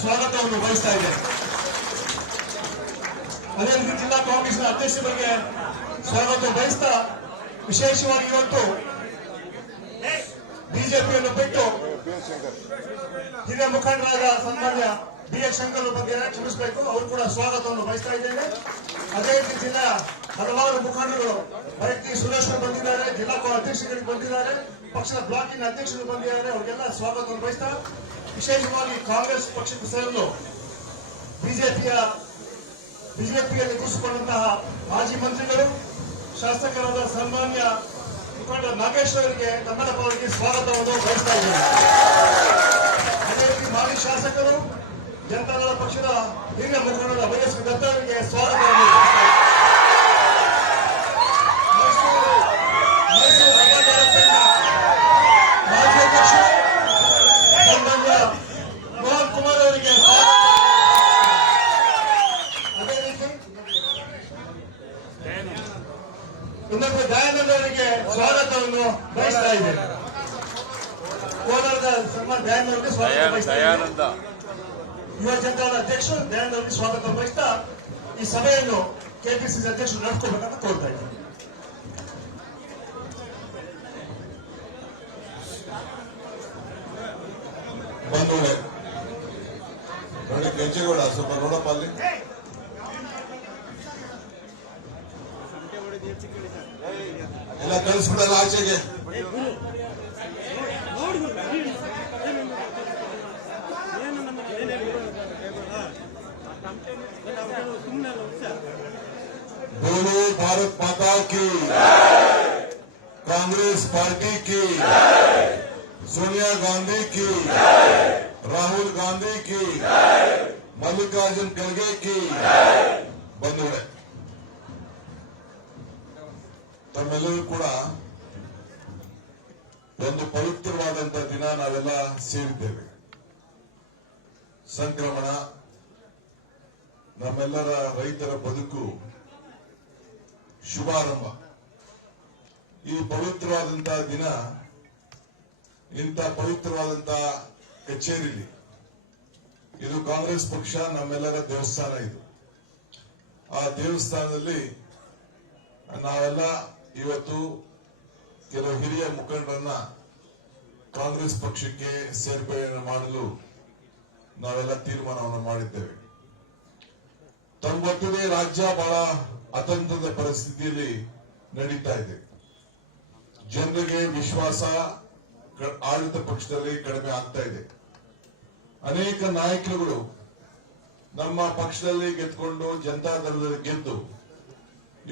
ಸ್ವಾಗತವನ್ನು ಬಯಸ್ತಾ ಇದೆ. ಅದೇ ರೀತಿ ಜಿಲ್ಲಾ ಕಾಂಗ್ರೆಸ್ನ ಅಧ್ಯಕ್ಷರಿಗೆ ಸ್ವಾಗತ ಬಯಸ್ತಾ ವಿಶೇಷವಾಗಿ ಇವತ್ತು ಬಿಜೆಪಿಯನ್ನು ಬಿಟ್ಟು ಹಿರಿಯ ಮುಖಂಡರಾದ ಸನ್ಮಾನ್ಯ BH ಶಂಕರ್ ಬಗ್ಗೆ ಕ್ಷಮಿಸಬೇಕು, ಅವರು ಕೂಡ ಸ್ವಾಗತವನ್ನು ಬಯಸ್ತಾ ಇದ್ದೇನೆ. ಅದೇ ರೀತಿ ಜಿಲ್ಲಾ ಹಲವಾರು ಮುಖಂಡರು ವೈದ್ಯ ಸುರೇಶ್ ಬಂದಿದ್ದಾರೆ, ಜಿಲ್ಲಾ ಅಧ್ಯಕ್ಷರಿಗೆ ಬಂದಿದ್ದಾರೆ, ಪಕ್ಷದ ಬ್ಲಾಕಿನ ಅಧ್ಯಕ್ಷರು ಬಂದಿದ್ದಾರೆ, ಅವರಿಗೆಲ್ಲ ಸ್ವಾಗತವನ್ನು ಬಯಸ್ತಾ ವಿಶೇಷವಾಗಿ ಕಾಂಗ್ರೆಸ್ ಪಕ್ಷದ ಸೇರಲು ಬಿಜೆಪಿಯಲ್ಲಿ ಗುರುಸಿಕೊಂಡಂತಹ ಮಾಜಿ ಮಂತ್ರಿಗಳು ಶಾಸಕರಾದ ಸನ್ಮಾನ್ಯ ಮುಖಂಡ ನಾಗೇಶ್ ಅವರಿಗೆ ಕನ್ನಡ ಪರವಾಗಿ ಸ್ವಾಗತವನ್ನು ಬಯಸ್ತಾ ಇದ್ದೇನೆ. ಅದೇ ರೀತಿ ಮಾಜಿ ಶಾಸಕರು ಜನತಾದಳ ಪಕ್ಷದ ಹಿರಿಯ ಮುಖಂಡರ YS ದತ್ತ ಅವರಿಗೆ ಸ್ವಾಗತವನ್ನು ಬಯಸ್ತಾ ಇದ್ದೇನೆ. ಮೈಸೂರು ಮಾಜಿ ಅಧ್ಯಕ್ಷ ಸನ್ಮಾನ್ಯ ಮೋಹನ್ ಕುಮಾರ್ ಅವರಿಗೆ ಅದೇ ರೀತಿ ಇನ್ನೊಬ್ಬ ದಯಾನಂದ ಅವರಿಗೆ ಸ್ವಾಗತವನ್ನು ಬಯಸ್ತಾ ಇದ್ದೇನೆ. ಕೋಲಾರದ ಸನ್ಮಾನ್ ದಯಾನಂದ ಅವರಿಗೆ ಸ್ವಾಗತ ಬಯಸ್ತಾ ಇದ್ದೇನೆ. ಯುವ ಜನತಾದಳ ಅಧ್ಯಕ್ಷರು ದಯಾನಂದ ಅವರಿಗೆ ಸ್ವಾಗತ ಬಯಸ್ತಾ ಈ ಸಭೆಯನ್ನು KPCC ಅಧ್ಯಕ್ಷರು ನಡೆಸ್ಕೋಬೇಕಂತ ಕೋರ್ತಾ ಇದ್ದೇನೆ. ಬಂಧುಗಳೇ ನೋಡಿ, ಕೆಂಚೇಗೌಡ ಸ್ವಲ್ಪ ನೋಡಪ್ಪ ಅಲ್ಲಿ. ಎಲ್ಲ ಕಳಿಸ್ಬಿಡಲ್ಲ ಆಚೆಗೆ. बोलो भारत माता की, कांग्रेस पार्टी की, सोनिया गांधी की, राहुल गांधी की, मल्लिकार्जुन खड़गे की. ಬಂಧುಗಳೇ, ತಮ್ಮೆಲ್ಲರೂ ಕೂಡ ಒಂದು ಪವಿತ್ರವಾದಂತಹ ದಿನ ನಾವೆಲ್ಲ ಸೇರಿದ್ದೇವೆ. ಸಂಕ್ರಮಣ, ನಮ್ಮೆಲ್ಲರ ರೈತರ ಬದುಕು ಶುಭಾರಂಭ. ಈ ಪವಿತ್ರವಾದಂತಹ ದಿನ, ಇಂಥ ಪವಿತ್ರವಾದಂತಹ ಕಚೇರಿಲಿ, ಇದು ಕಾಂಗ್ರೆಸ್ ಪಕ್ಷ ನಮ್ಮೆಲ್ಲರ ದೇವಸ್ಥಾನ. ಇದು ಆ ದೇವಸ್ಥಾನದಲ್ಲಿ ನಾವೆಲ್ಲ ಇವತ್ತು ಕೆಲವು ಹಿರಿಯ ಮುಖಂಡರನ್ನ ಕಾಂಗ್ರೆಸ್ ಪಕ್ಷಕ್ಕೆ ಸೇರ್ಪಡೆಯನ್ನು ಮಾಡಲು ನಾವೆಲ್ಲ ತೀರ್ಮಾನವನ್ನು ಮಾಡಿದ್ದೇವೆ. ತಮ್ಮ ಗೊತ್ತಿದೆ, ರಾಜ್ಯ ಬಹಳ ಅತಂತ್ರದ ಪರಿಸ್ಥಿತಿಯಲ್ಲಿ ನಡೀತಾ ಇದೆ. ಜನರಿಗೆ ವಿಶ್ವಾಸ ಆಡಳಿತ ಪಕ್ಷದಲ್ಲಿ ಕಡಿಮೆ ಆಗ್ತಾ ಇದೆ. ಅನೇಕ ನಾಯಕರುಗಳು ನಮ್ಮ ಪಕ್ಷದಲ್ಲಿ ಗೆದ್ಕೊಂಡು ಜನತಾದಳದಲ್ಲಿ ಗೆದ್ದು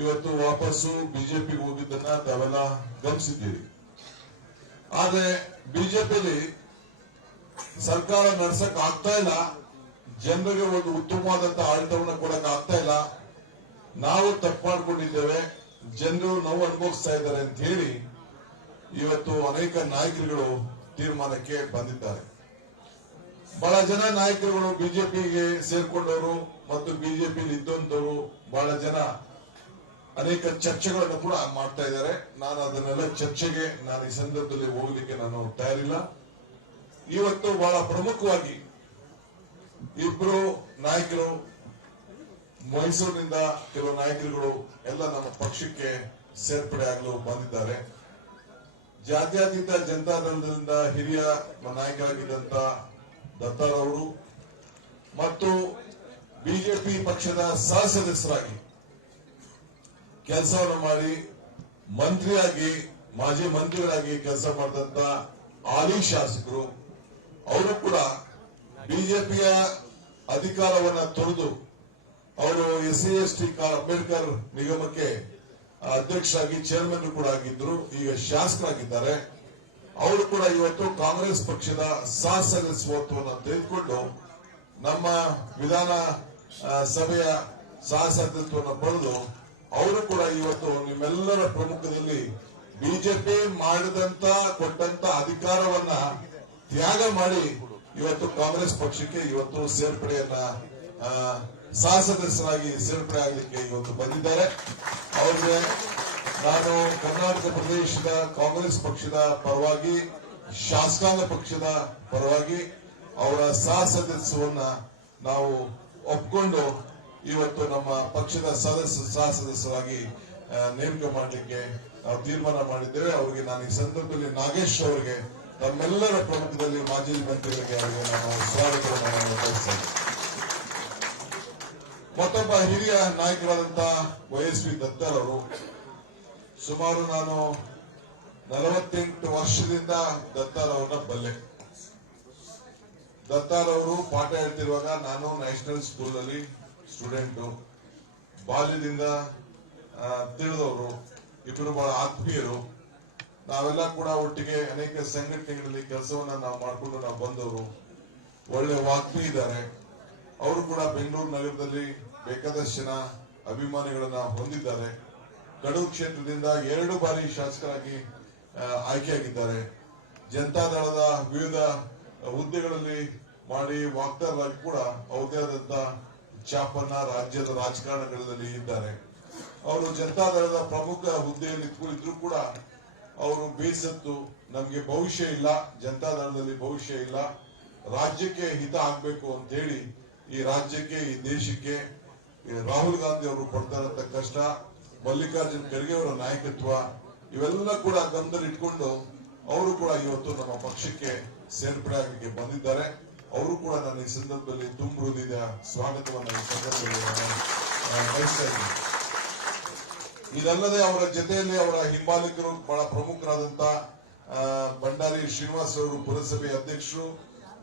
ಇವತ್ತು ವಾಪಸ್ಸು ಬಿಜೆಪಿಗೆ ಹೋಗಿದ್ದನ್ನ ತಾವೆಲ್ಲ ಗಮನಿಸಿದ್ದೀರಿ. ಆದ್ರೆ ಬಿಜೆಪಿಯಲ್ಲಿ ಸರ್ಕಾರ ನಡೆಸಕ್ ಆಗ್ತಾ ಇಲ್ಲ, ಜನರಿಗೆ ಒಂದು ಉತ್ತಮವಾದಂತಹ ಆಡಳಿತವನ್ನು ಕೊಡಕ್ ಆಗ್ತಾ ಇಲ್ಲ. ನಾವು ತಪ್ಪು ಮಾಡ್ಕೊಂಡಿದ್ದೇವೆ, ಜನರು ನೋವು ಅನುಭವಿಸ್ತಾ ಇದ್ದಾರೆ ಅಂತ ಹೇಳಿ ಇವತ್ತು ಅನೇಕ ನಾಯಕರುಗಳು ತೀರ್ಮಾನಕ್ಕೆ ಬಂದಿದ್ದಾರೆ. ಬಹಳ ಜನ ನಾಯಕರುಗಳು ಬಿಜೆಪಿಗೆ ಸೇರ್ಕೊಂಡವರು ಮತ್ತು ಬಿಜೆಪಿಯಲ್ಲಿ ಇದ್ದಂತವರು ಬಹಳ ಜನ ಅನೇಕ ಚರ್ಚೆಗಳನ್ನು ಕೂಡ ಮಾಡ್ತಾ ಇದ್ದಾರೆ. ನಾನು ಅದನ್ನೆಲ್ಲ ಚರ್ಚೆಗೆ ನಾನು ಈ ಸಂದರ್ಭದಲ್ಲಿ ಹೋಗ್ಲಿಕ್ಕೆ ನಾನು ತಯಾರಿಲ್ಲ. ಇವತ್ತು ಬಹಳ ಪ್ರಮುಖವಾಗಿ ಇಬ್ರು ನಾಯಕರು ಮೈಸೂರಿನಿಂದ ಕೆಲವು ನಾಯಕರುಗಳು ಎಲ್ಲ ನಮ್ಮ ಪಕ್ಷಕ್ಕೆ ಸೇರ್ಪಡೆ ಆಗಲು ಬಂದಿದ್ದಾರೆ. ಜಾತ್ಯತೀತ ಜನತಾದಳದಿಂದ ಹಿರಿಯ ನಾಯಕರಾಗಿದ್ದಂತ ದತ್ತಾರವರು ಮತ್ತು ಬಿಜೆಪಿ ಪಕ್ಷದ ಸಹ ಸದಸ್ಯರಾಗಿ ಕೆಲಸವನ್ನು ಮಾಡಿ ಮಂತ್ರಿಯಾಗಿ ಮಾಜಿ ಮಂತ್ರಿಗಳಾಗಿ ಕೆಲಸ ಮಾಡಿದಂತ ಹಾಲಿ ಶಾಸಕರು ಅವರು ಕೂಡ ಬಿಜೆಪಿಯ ಅಧಿಕಾರವನ್ನ ತೊರೆದು ಅವರು SC/ST ಅಂಬೇಡ್ಕರ್ ನಿಗಮಕ್ಕೆ ಅಧ್ಯಕ್ಷರಾಗಿ ಚೇರ್ಮನ್ ಕೂಡ ಆಗಿದ್ರು, ಈಗ ಶಾಸಕರಾಗಿದ್ದಾರೆ. ಅವರು ಕೂಡ ಇವತ್ತು ಕಾಂಗ್ರೆಸ್ ಪಕ್ಷದ ಸಹ ಸದಸ್ಯತ್ವವನ್ನು ತೆಗೆದುಕೊಂಡು ನಮ್ಮ ವಿಧಾನ ಸಭೆಯ ಸಹ ಸದಸ್ಯತ್ವವನ್ನು ಪಡೆದು ಅವರು ಕೂಡ ಇವತ್ತು ನಿಮ್ಮೆಲ್ಲರ ಪ್ರಮುಖದಲ್ಲಿ ಬಿಜೆಪಿ ಮಾಡಿದಂತ ಕೊಟ್ಟಂತ ಅಧಿಕಾರವನ್ನ ತ್ಯಾಗ ಮಾಡಿ ಇವತ್ತು ಕಾಂಗ್ರೆಸ್ ಪಕ್ಷಕ್ಕೆ ಇವತ್ತು ಸೇರ್ಪಡೆಯನ್ನ ಸಹ ಸದಸ್ಯರಾಗಿ ಸೇರ್ಪಡೆ ಆಗಲಿಕ್ಕೆ ಇವತ್ತು ಬಂದಿದ್ದಾರೆ. ಅವ್ರಿಗೆ ನಾನು ಕರ್ನಾಟಕ ಪ್ರದೇಶದ ಕಾಂಗ್ರೆಸ್ ಪಕ್ಷದ ಪರವಾಗಿ, ಶಾಸಕಾಂಗ ಪಕ್ಷದ ಪರವಾಗಿ ಅವರ ಸಹ ಸದಸ್ಯವನ್ನ ನಾವು ಒಪ್ಕೊಂಡು ಇವತ್ತು ನಮ್ಮ ಪಕ್ಷದ ಸಹ ಸದಸ್ಯರಾಗಿ ನೇಮಕ ಮಾಡಲಿಕ್ಕೆ ನಾವು ತೀರ್ಮಾನ ಮಾಡಿದ್ದೇವೆ. ಅವರಿಗೆ ನಾನು ಈ ಸಂದರ್ಭದಲ್ಲಿ ನಾಗೇಶ್ ಅವರಿಗೆ ತಮ್ಮೆಲ್ಲರ ಪ್ರಮುಖದಲ್ಲಿ ಮಾಜಿ ಮಂತ್ರಿಗಳಿಗೆ ಅವರಿಗೆ ನಾನು ಸ್ವಾಗತವನ್ನು ಬಯಸ್ತೇನೆ. ಮತ್ತೊಬ್ಬ ಹಿರಿಯ ನಾಯಕರಾದಂತಹ YSV ದತ್ತಾರ್ ಅವರು ಸುಮಾರು ನಾನು 48 ವರ್ಷದಿಂದ ದತ್ತಾರ್ ಅವರನ್ನ ಬಲ್ಲೆ. ದತ್ತಾರ್ ಅವರು ಪಾಠ ಹೇಳ್ತಿರುವಾಗ ನಾನು ನ್ಯಾಷನಲ್ ಸ್ಕೂಲ್ ಅಲ್ಲಿ ಸ್ಟೂಡೆಂಟ್, ಬಾಲ್ಯದಿಂದ ತಿಳಿದವರು, ಇಬ್ಬರು ಬಹಳ ಆತ್ಮೀಯರು. ನಾವೆಲ್ಲ ಕೂಡ ಒಟ್ಟಿಗೆ ಅನೇಕ ಸಂಘಟನೆಗಳಲ್ಲಿ ಕೆಲಸವನ್ನ ನಾವು ಮಾಡಿಕೊಂಡು ನಾವು ಬಂದವರು. ಒಳ್ಳೆ ವಾಗ್ಮಿ ಇದ್ದಾರೆ. ಅವರು ಕೂಡ ಬೆಂಗಳೂರು ನಗರದಲ್ಲಿ ಬೇಕಾದಷ್ಟು ಜನ ಅಭಿಮಾನಿಗಳನ್ನ ಹೊಂದಿದ್ದಾರೆ. ಕಡೂರು ಕ್ಷೇತ್ರದಿಂದ 2 ಬಾರಿ ಶಾಸಕರಾಗಿ ಆಯ್ಕೆಯಾಗಿದ್ದಾರೆ. ಜನತಾದಳದ ವಿವಿಧ ಹುದ್ದೆಗಳಲ್ಲಿ ಮಾಡಿ ವಾಗ್ದಾರರಾಗಿ ಕೂಡ ಅವ್ರದೇ ಆದಂತ ಛಾಪನ್ನ ರಾಜ್ಯದ ರಾಜಕಾರಣಗಳಲ್ಲಿ ಇದ್ದಾರೆ. ಅವರು ಜನತಾದಳದ ಪ್ರಮುಖ ಹುದ್ದೆಯಲ್ಲಿ ಇದ್ರು ಕೂಡ ಅವರು ಬೇಸತ್ತು, ನಮ್ಗೆ ಭವಿಷ್ಯ ಇಲ್ಲ, ಜನತಾದಳದಲ್ಲಿ ಭವಿಷ್ಯ ಇಲ್ಲ, ರಾಜ್ಯಕ್ಕೆ ಹಿತ ಆಗ್ಬೇಕು ಅಂತ ಹೇಳಿ ಈ ರಾಜ್ಯಕ್ಕೆ, ಈ ದೇಶಕ್ಕೆ ರಾಹುಲ್ ಗಾಂಧಿ ಅವರು ಪಡ್ತಾ ಇರತ್ತ ಕಷ್ಟ, ಮಲ್ಲಿಕಾರ್ಜುನ್ ಖರ್ಗೆ ಅವರ ನಾಯಕತ್ವ ಇವೆಲ್ಲ ಕೂಡ ಗಮನದಲ್ಲಿ ಇಟ್ಕೊಂಡು ಅವರು ಕೂಡ ಇವತ್ತು ನಮ್ಮ ಪಕ್ಷಕ್ಕೆ ಸೇರ್ಪಡೆ ಆಗಲಿಕ್ಕೆ ಬಂದಿದ್ದಾರೆ. ಅವರು ಕೂಡ ನಾನು ಈ ಸಂದರ್ಭದಲ್ಲಿ ತುಂಬ ಹೃದಯದ ಸ್ವಾಗತವನ್ನು ಈ ಸಂದರ್ಭದಲ್ಲಿ ಬಯಸ್ತಾ ಇದ್ದೀನಿ. ಇದಲ್ಲದೆ ಅವರ ಜೊತೆಯಲ್ಲಿ ಅವರ ಹಿಂಬಾಲಕರು ಬಹಳ ಪ್ರಮುಖರಾದಂತ ಭಂಡಾರಿ ಶ್ರೀನಿವಾಸ್ ಅವರು ಪುರಸಭೆ ಅಧ್ಯಕ್ಷರು,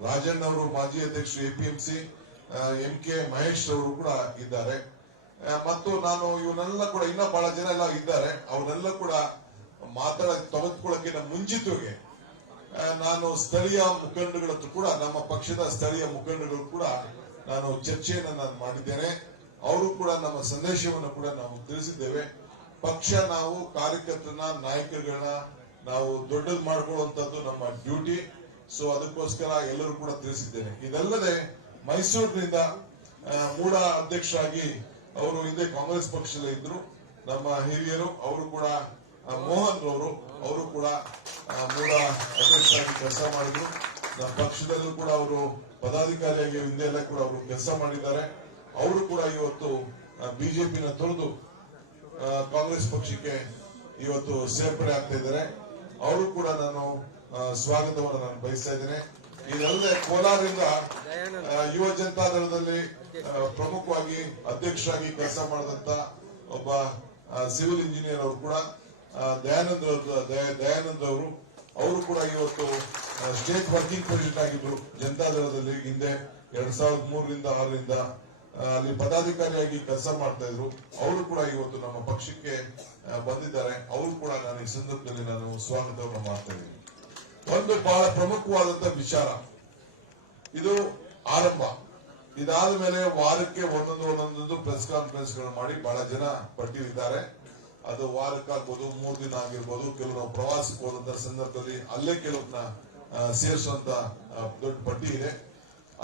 ರಾಜಣ್ಣ ಅವರು ಮಾಜಿ ಅಧ್ಯಕ್ಷರು APMC, MK ಮಹೇಶ್ ಅವರು ಕೂಡ ಇದ್ದಾರೆ. ಮತ್ತು ನಾನು ಇವನ್ನೆಲ್ಲ ಕೂಡ ಇನ್ನ ಬಹಳ ಜನ ಎಲ್ಲ ಇದ್ದಾರೆ. ಅವನ್ನೆಲ್ಲ ಕೂಡ ತೆಗೆದುಕೊಳ್ಳಕ್ಕೆ ಮುಂಚಿತವಾಗಿ ನಾನು ಸ್ಥಳೀಯ ಮುಖಂಡಗಳ ಹತ್ರ ಕೂಡ, ನಮ್ಮ ಪಕ್ಷದ ಸ್ಥಳೀಯ ಮುಖಂಡಗಳು ಕೂಡ ನಾನು ಚರ್ಚೆಯನ್ನು ನಾನು ಮಾಡಿದ್ದೇನೆ. ಅವರು ಕೂಡ ನಮ್ಮ ಸಂದೇಶವನ್ನು ಕೂಡ ನಾವು ತಿಳಿಸಿದ್ದೇವೆ. ಪಕ್ಷ ನಾವು ಕಾರ್ಯಕರ್ತರನ್ನ, ನಾಯಕರುಗಳನ್ನ ನಾವು ದೊಡ್ಡದು ಮಾಡ್ಕೊಳ್ಳುವಂತದ್ದು ನಮ್ಮ ಡ್ಯೂಟಿ. ಸೊ ಅದಕ್ಕೋಸ್ಕರ ಎಲ್ಲರೂ ಕೂಡ ತಿಳಿಸಿದ್ದೇನೆ. ಇದಲ್ಲದೆ ಮೈಸೂರಿನಿಂದ ಮೂಡ ಅಧ್ಯಕ್ಷರಾಗಿ ಅವರು ಹಿಂದೆ ಕಾಂಗ್ರೆಸ್ ಪಕ್ಷದಲ್ಲಿ ಇದ್ರು, ನಮ್ಮ ಹಿರಿಯರು. ಅವರು ಕೂಡ ಮೋಹನ್ ರವರು, ಅವರು ಕೂಡ ಮೂಡ ಅಧ್ಯಕ್ಷರಾಗಿ ಕೆಲಸ ಮಾಡಿದ್ರು. ನಮ್ಮ ಪಕ್ಷದಲ್ಲೂ ಕೂಡ ಅವರು ಪದಾಧಿಕಾರಿಯಾಗಿ ಹಿಂದೆ ಎಲ್ಲ ಕೂಡ ಅವರು ಕೆಲಸ ಮಾಡಿದ್ದಾರೆ. ಅವರು ಕೂಡ ಇವತ್ತು ಬಿಜೆಪಿನ ತೊರೆದು ಕಾಂಗ್ರೆಸ್ ಪಕ್ಷಕ್ಕೆ ಇವತ್ತು ಸೇರ್ಪಡೆ ಆಗ್ತಾ ಇದ್ದಾರೆ. ಅವರು ಕೂಡ ನಾನು ಸ್ವಾಗತವನ್ನು ನಾನು ಬಯಸ್ತಾ ಇದ್ದೇನೆ. ಇದಲ್ಲದೆ ಕೋಲಾರದಿಂದ ಯುವ ಜನತಾದಳದಲ್ಲಿ ಪ್ರಮುಖವಾಗಿ ಅಧ್ಯಕ್ಷರಾಗಿ ಕೆಲಸ ಮಾಡಿದಂತ ಒಬ್ಬ ಸಿವಿಲ್ ಇಂಜಿನಿಯರ್ ಅವರು ಕೂಡ ದಯಾನಂದ್ ಅವರು ಕೂಡ ಇವತ್ತು ಸ್ಟೇಟ್ ವರ್ಕಿಂಗ್ ಪ್ರೆಸಿಡೆಂಟ್ ಆಗಿದ್ರು ಜನತಾದಳದಲ್ಲಿ ಹಿಂದೆ 2003ರಿಂದ 6ರಿಂದ ಅಲ್ಲಿ ಪದಾಧಿಕಾರಿಯಾಗಿ ಕೆಲಸ ಮಾಡ್ತಾ ಇದ್ರು. ಅವರು ಕೂಡ ಇವತ್ತು ನಮ್ಮ ಪಕ್ಷಕ್ಕೆ ಬಂದಿದ್ದಾರೆ. ಅವರು ಕೂಡ ನಾನು ಈ ಸಂದರ್ಭದಲ್ಲಿ ನಾನು ಸ್ವಾಗತವನ್ನು ಮಾಡ್ತಾ ಇದ್ದೀನಿ. ಒಂದು ಬಹಳ ಪ್ರಮುಖವಾದಂತ ವಿಚಾರ, ಇದು ಆರಂಭ. ಇದಾದ ಮೇಲೆ ವಾರಕ್ಕೆ ಒಂದೊಂದು ಪ್ರೆಸ್ ಕಾನ್ಫರೆನ್ಸ್ ಗಳು ಮಾಡಿ ಬಹಳ ಜನ ಪಟ್ಟಿದ್ದಾರೆ. ಅದು ವಾರಕ್ಕಾಗ್ಬೋದು, 3 ದಿನ ಆಗಿರ್ಬೋದು. ಕೆಲವು ನಾವು ಪ್ರವಾಸಕ್ಕೆ ಹೋದಂತ ಸಂದರ್ಭದಲ್ಲಿ ಅಲ್ಲೇ ಕೆಲವನ್ನ ಸೇರಿಸುವಂತ ದೊಡ್ಡ ಪಟ್ಟಿ ಇದೆ.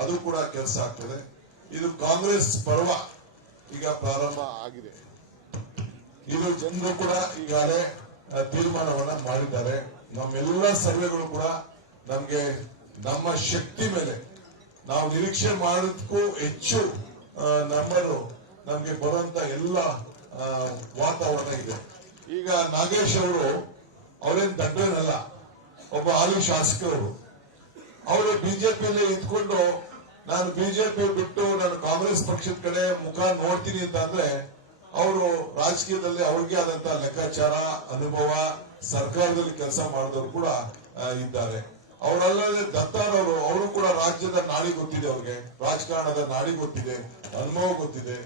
ಅದು ಕೂಡ ಕೆಲಸ ಆಗ್ತದೆ. ಇದು ಕಾಂಗ್ರೆಸ್ ಪರ್ವ ಈಗ ಪ್ರಾರಂಭ ಆಗಿದೆ. ಇದು ಜನರು ಕೂಡ ಈಗಾಗಲೇ ತೀರ್ಮಾನವನ್ನ ಮಾಡಿದ್ದಾರೆ. ನಮ್ಮೆಲ್ಲ ಸರ್ವೆಗಳು ಕೂಡ ನಮ್ಗೆ ನಮ್ಮ ಶಕ್ತಿ ಮೇಲೆ ನಾವು ನಿರೀಕ್ಷೆ ಮಾಡೋದಕ್ಕೂ ಹೆಚ್ಚು ನಂಬರ್ ನಮ್ಗೆ ಬರುವಂತ ಎಲ್ಲ ವಾತಾವರಣ ಇದೆ. ಈಗ ನಾಗೇಶ್ ಅವರೇನ್ ದಡ್ಡನಲ್ಲ, ಒಬ್ಬ ಹಾಲಿ ಶಾಸಕರು. ಅವರು ಬಿಜೆಪಿಯಲ್ಲಿ ಇದ್ಕೊಂಡು ನಾನು ಬಿಜೆಪಿ ಬಿಟ್ಟು ನಾನು ಕಾಂಗ್ರೆಸ್ ಪಕ್ಷದ ಕಡೆ ಮುಖ ನೋಡ್ತೀನಿ ಅಂತ ಅಂದ್ರೆ, ಅವರು ರಾಜಕೀಯದಲ್ಲಿ ಅವ್ರಿಗೆ ಆದಂತ ಲೆಕ್ಕಾಚಾರ, ಅನುಭವ, ಸರ್ಕಾರದಲ್ಲಿ ಕೆಲಸ ಮಾಡಿದವರು ಕೂಡ ಇದ್ದಾರೆ. ಅವರಲ್ಲದೆ ದತ್ತಾರವರು, ಅವರು ಕೂಡ ರಾಜ್ಯದ ನಾಡಿ ಗೊತ್ತಿದೆ, ಅವ್ರಿಗೆ ರಾಜಕಾರಣದ ನಾಡಿ ಗೊತ್ತಿದೆ, ಅನುಭವ ಗೊತ್ತಿದೆ,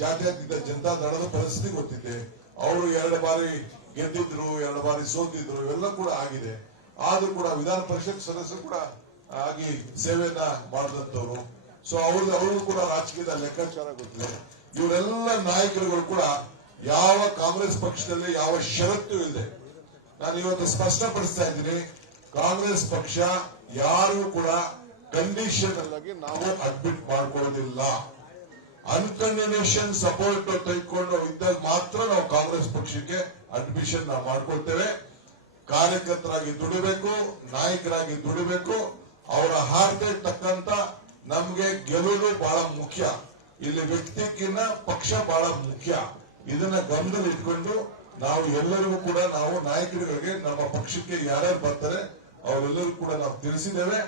ಜಾತ್ಯತೀತ ಜನತಾ ದಳದ ಪರಿಸ್ಥಿತಿ ಗೊತ್ತಿದೆ. ಅವರು 2 ಬಾರಿ ಗೆದ್ದಿದ್ರು, 2 ಬಾರಿ ಸೋತಿದ್ರು, ಇವೆಲ್ಲ ಕೂಡ ಆಗಿದೆ. ಆದ್ರೂ ಕೂಡ ವಿಧಾನ ಪರಿಷತ್ ಸದಸ್ಯರು ಕೂಡ ಆಗಿ ಸೇವೆಯನ್ನ ಮಾಡಿದಂತವ್ರು. ಸೊ ಅವ್ರಿಗೂ ಕೂಡ ರಾಜಕೀಯದ ಲೆಕ್ಕಾಚಾರ ಗೊತ್ತಿದೆ. ಇವರೆಲ್ಲ ನಾಯಕರುಗಳು ಕೂಡ ಯಾವ ಕಾಂಗ್ರೆಸ್ ಪಕ್ಷದಲ್ಲಿ ಯಾವ ಷರತ್ತು ಇದೆ. ನಾನು ಇವತ್ತು ಸ್ಪಷ್ಟಪಡಿಸ್ತಾ ಇದ್ದೀನಿ, ಕಾಂಗ್ರೆಸ್ ಪಕ್ಷ ಯಾರು ಕೂಡ ಕಂಡೀಷನ್ ಆಗಿ ನಾವು ಅಡ್ಮಿಟ್ ಮಾಡ್ಕೊಳ್ಳೋದಿಲ್ಲ. ಅನ್ಕಂಡೀಷನ್ ಸಪೋರ್ಟ್ ತೆಗೆದುಕೊಂಡು ಇದ್ದಾಗ ಮಾತ್ರ ನಾವು ಕಾಂಗ್ರೆಸ್ ಪಕ್ಷಕ್ಕೆ ಅಡ್ಮಿಷನ್ ನಾವು ಮಾಡ್ಕೊಳ್ತೇವೆ. ಕಾರ್ಯಕರ್ತರಾಗಿ ದುಡಿಬೇಕು, ನಾಯಕರಾಗಿ ದುಡಿಬೇಕು. ಅವರ ಹಾರ್ಗೆ ತಕ್ಕಂತ ನಮ್ಗೆ ಗೆಲುವು ಬಹಳ ಮುಖ್ಯ. ಇಲ್ಲಿ ವ್ಯಕ್ತಿಗಿನ್ನ ಪಕ್ಷ ಬಹಳ ಮುಖ್ಯ. ಇದನ್ನ ಗಮನದಲ್ಲಿ ಇಟ್ಕೊಂಡು ನಾವು ಎಲ್ಲರಿಗೂ ಕೂಡ ನಾವು ನಾಯಕರುಗಳಿಗೆ ನಮ್ಮ ಪಕ್ಷಕ್ಕೆ ಯಾರ್ಯಾರು ಬರ್ತಾರೆ ಅವರೆಲ್ಲರೂ ಕೂಡ ನಾವು ತಿಳಿಸಿದ್ದೇವೆ.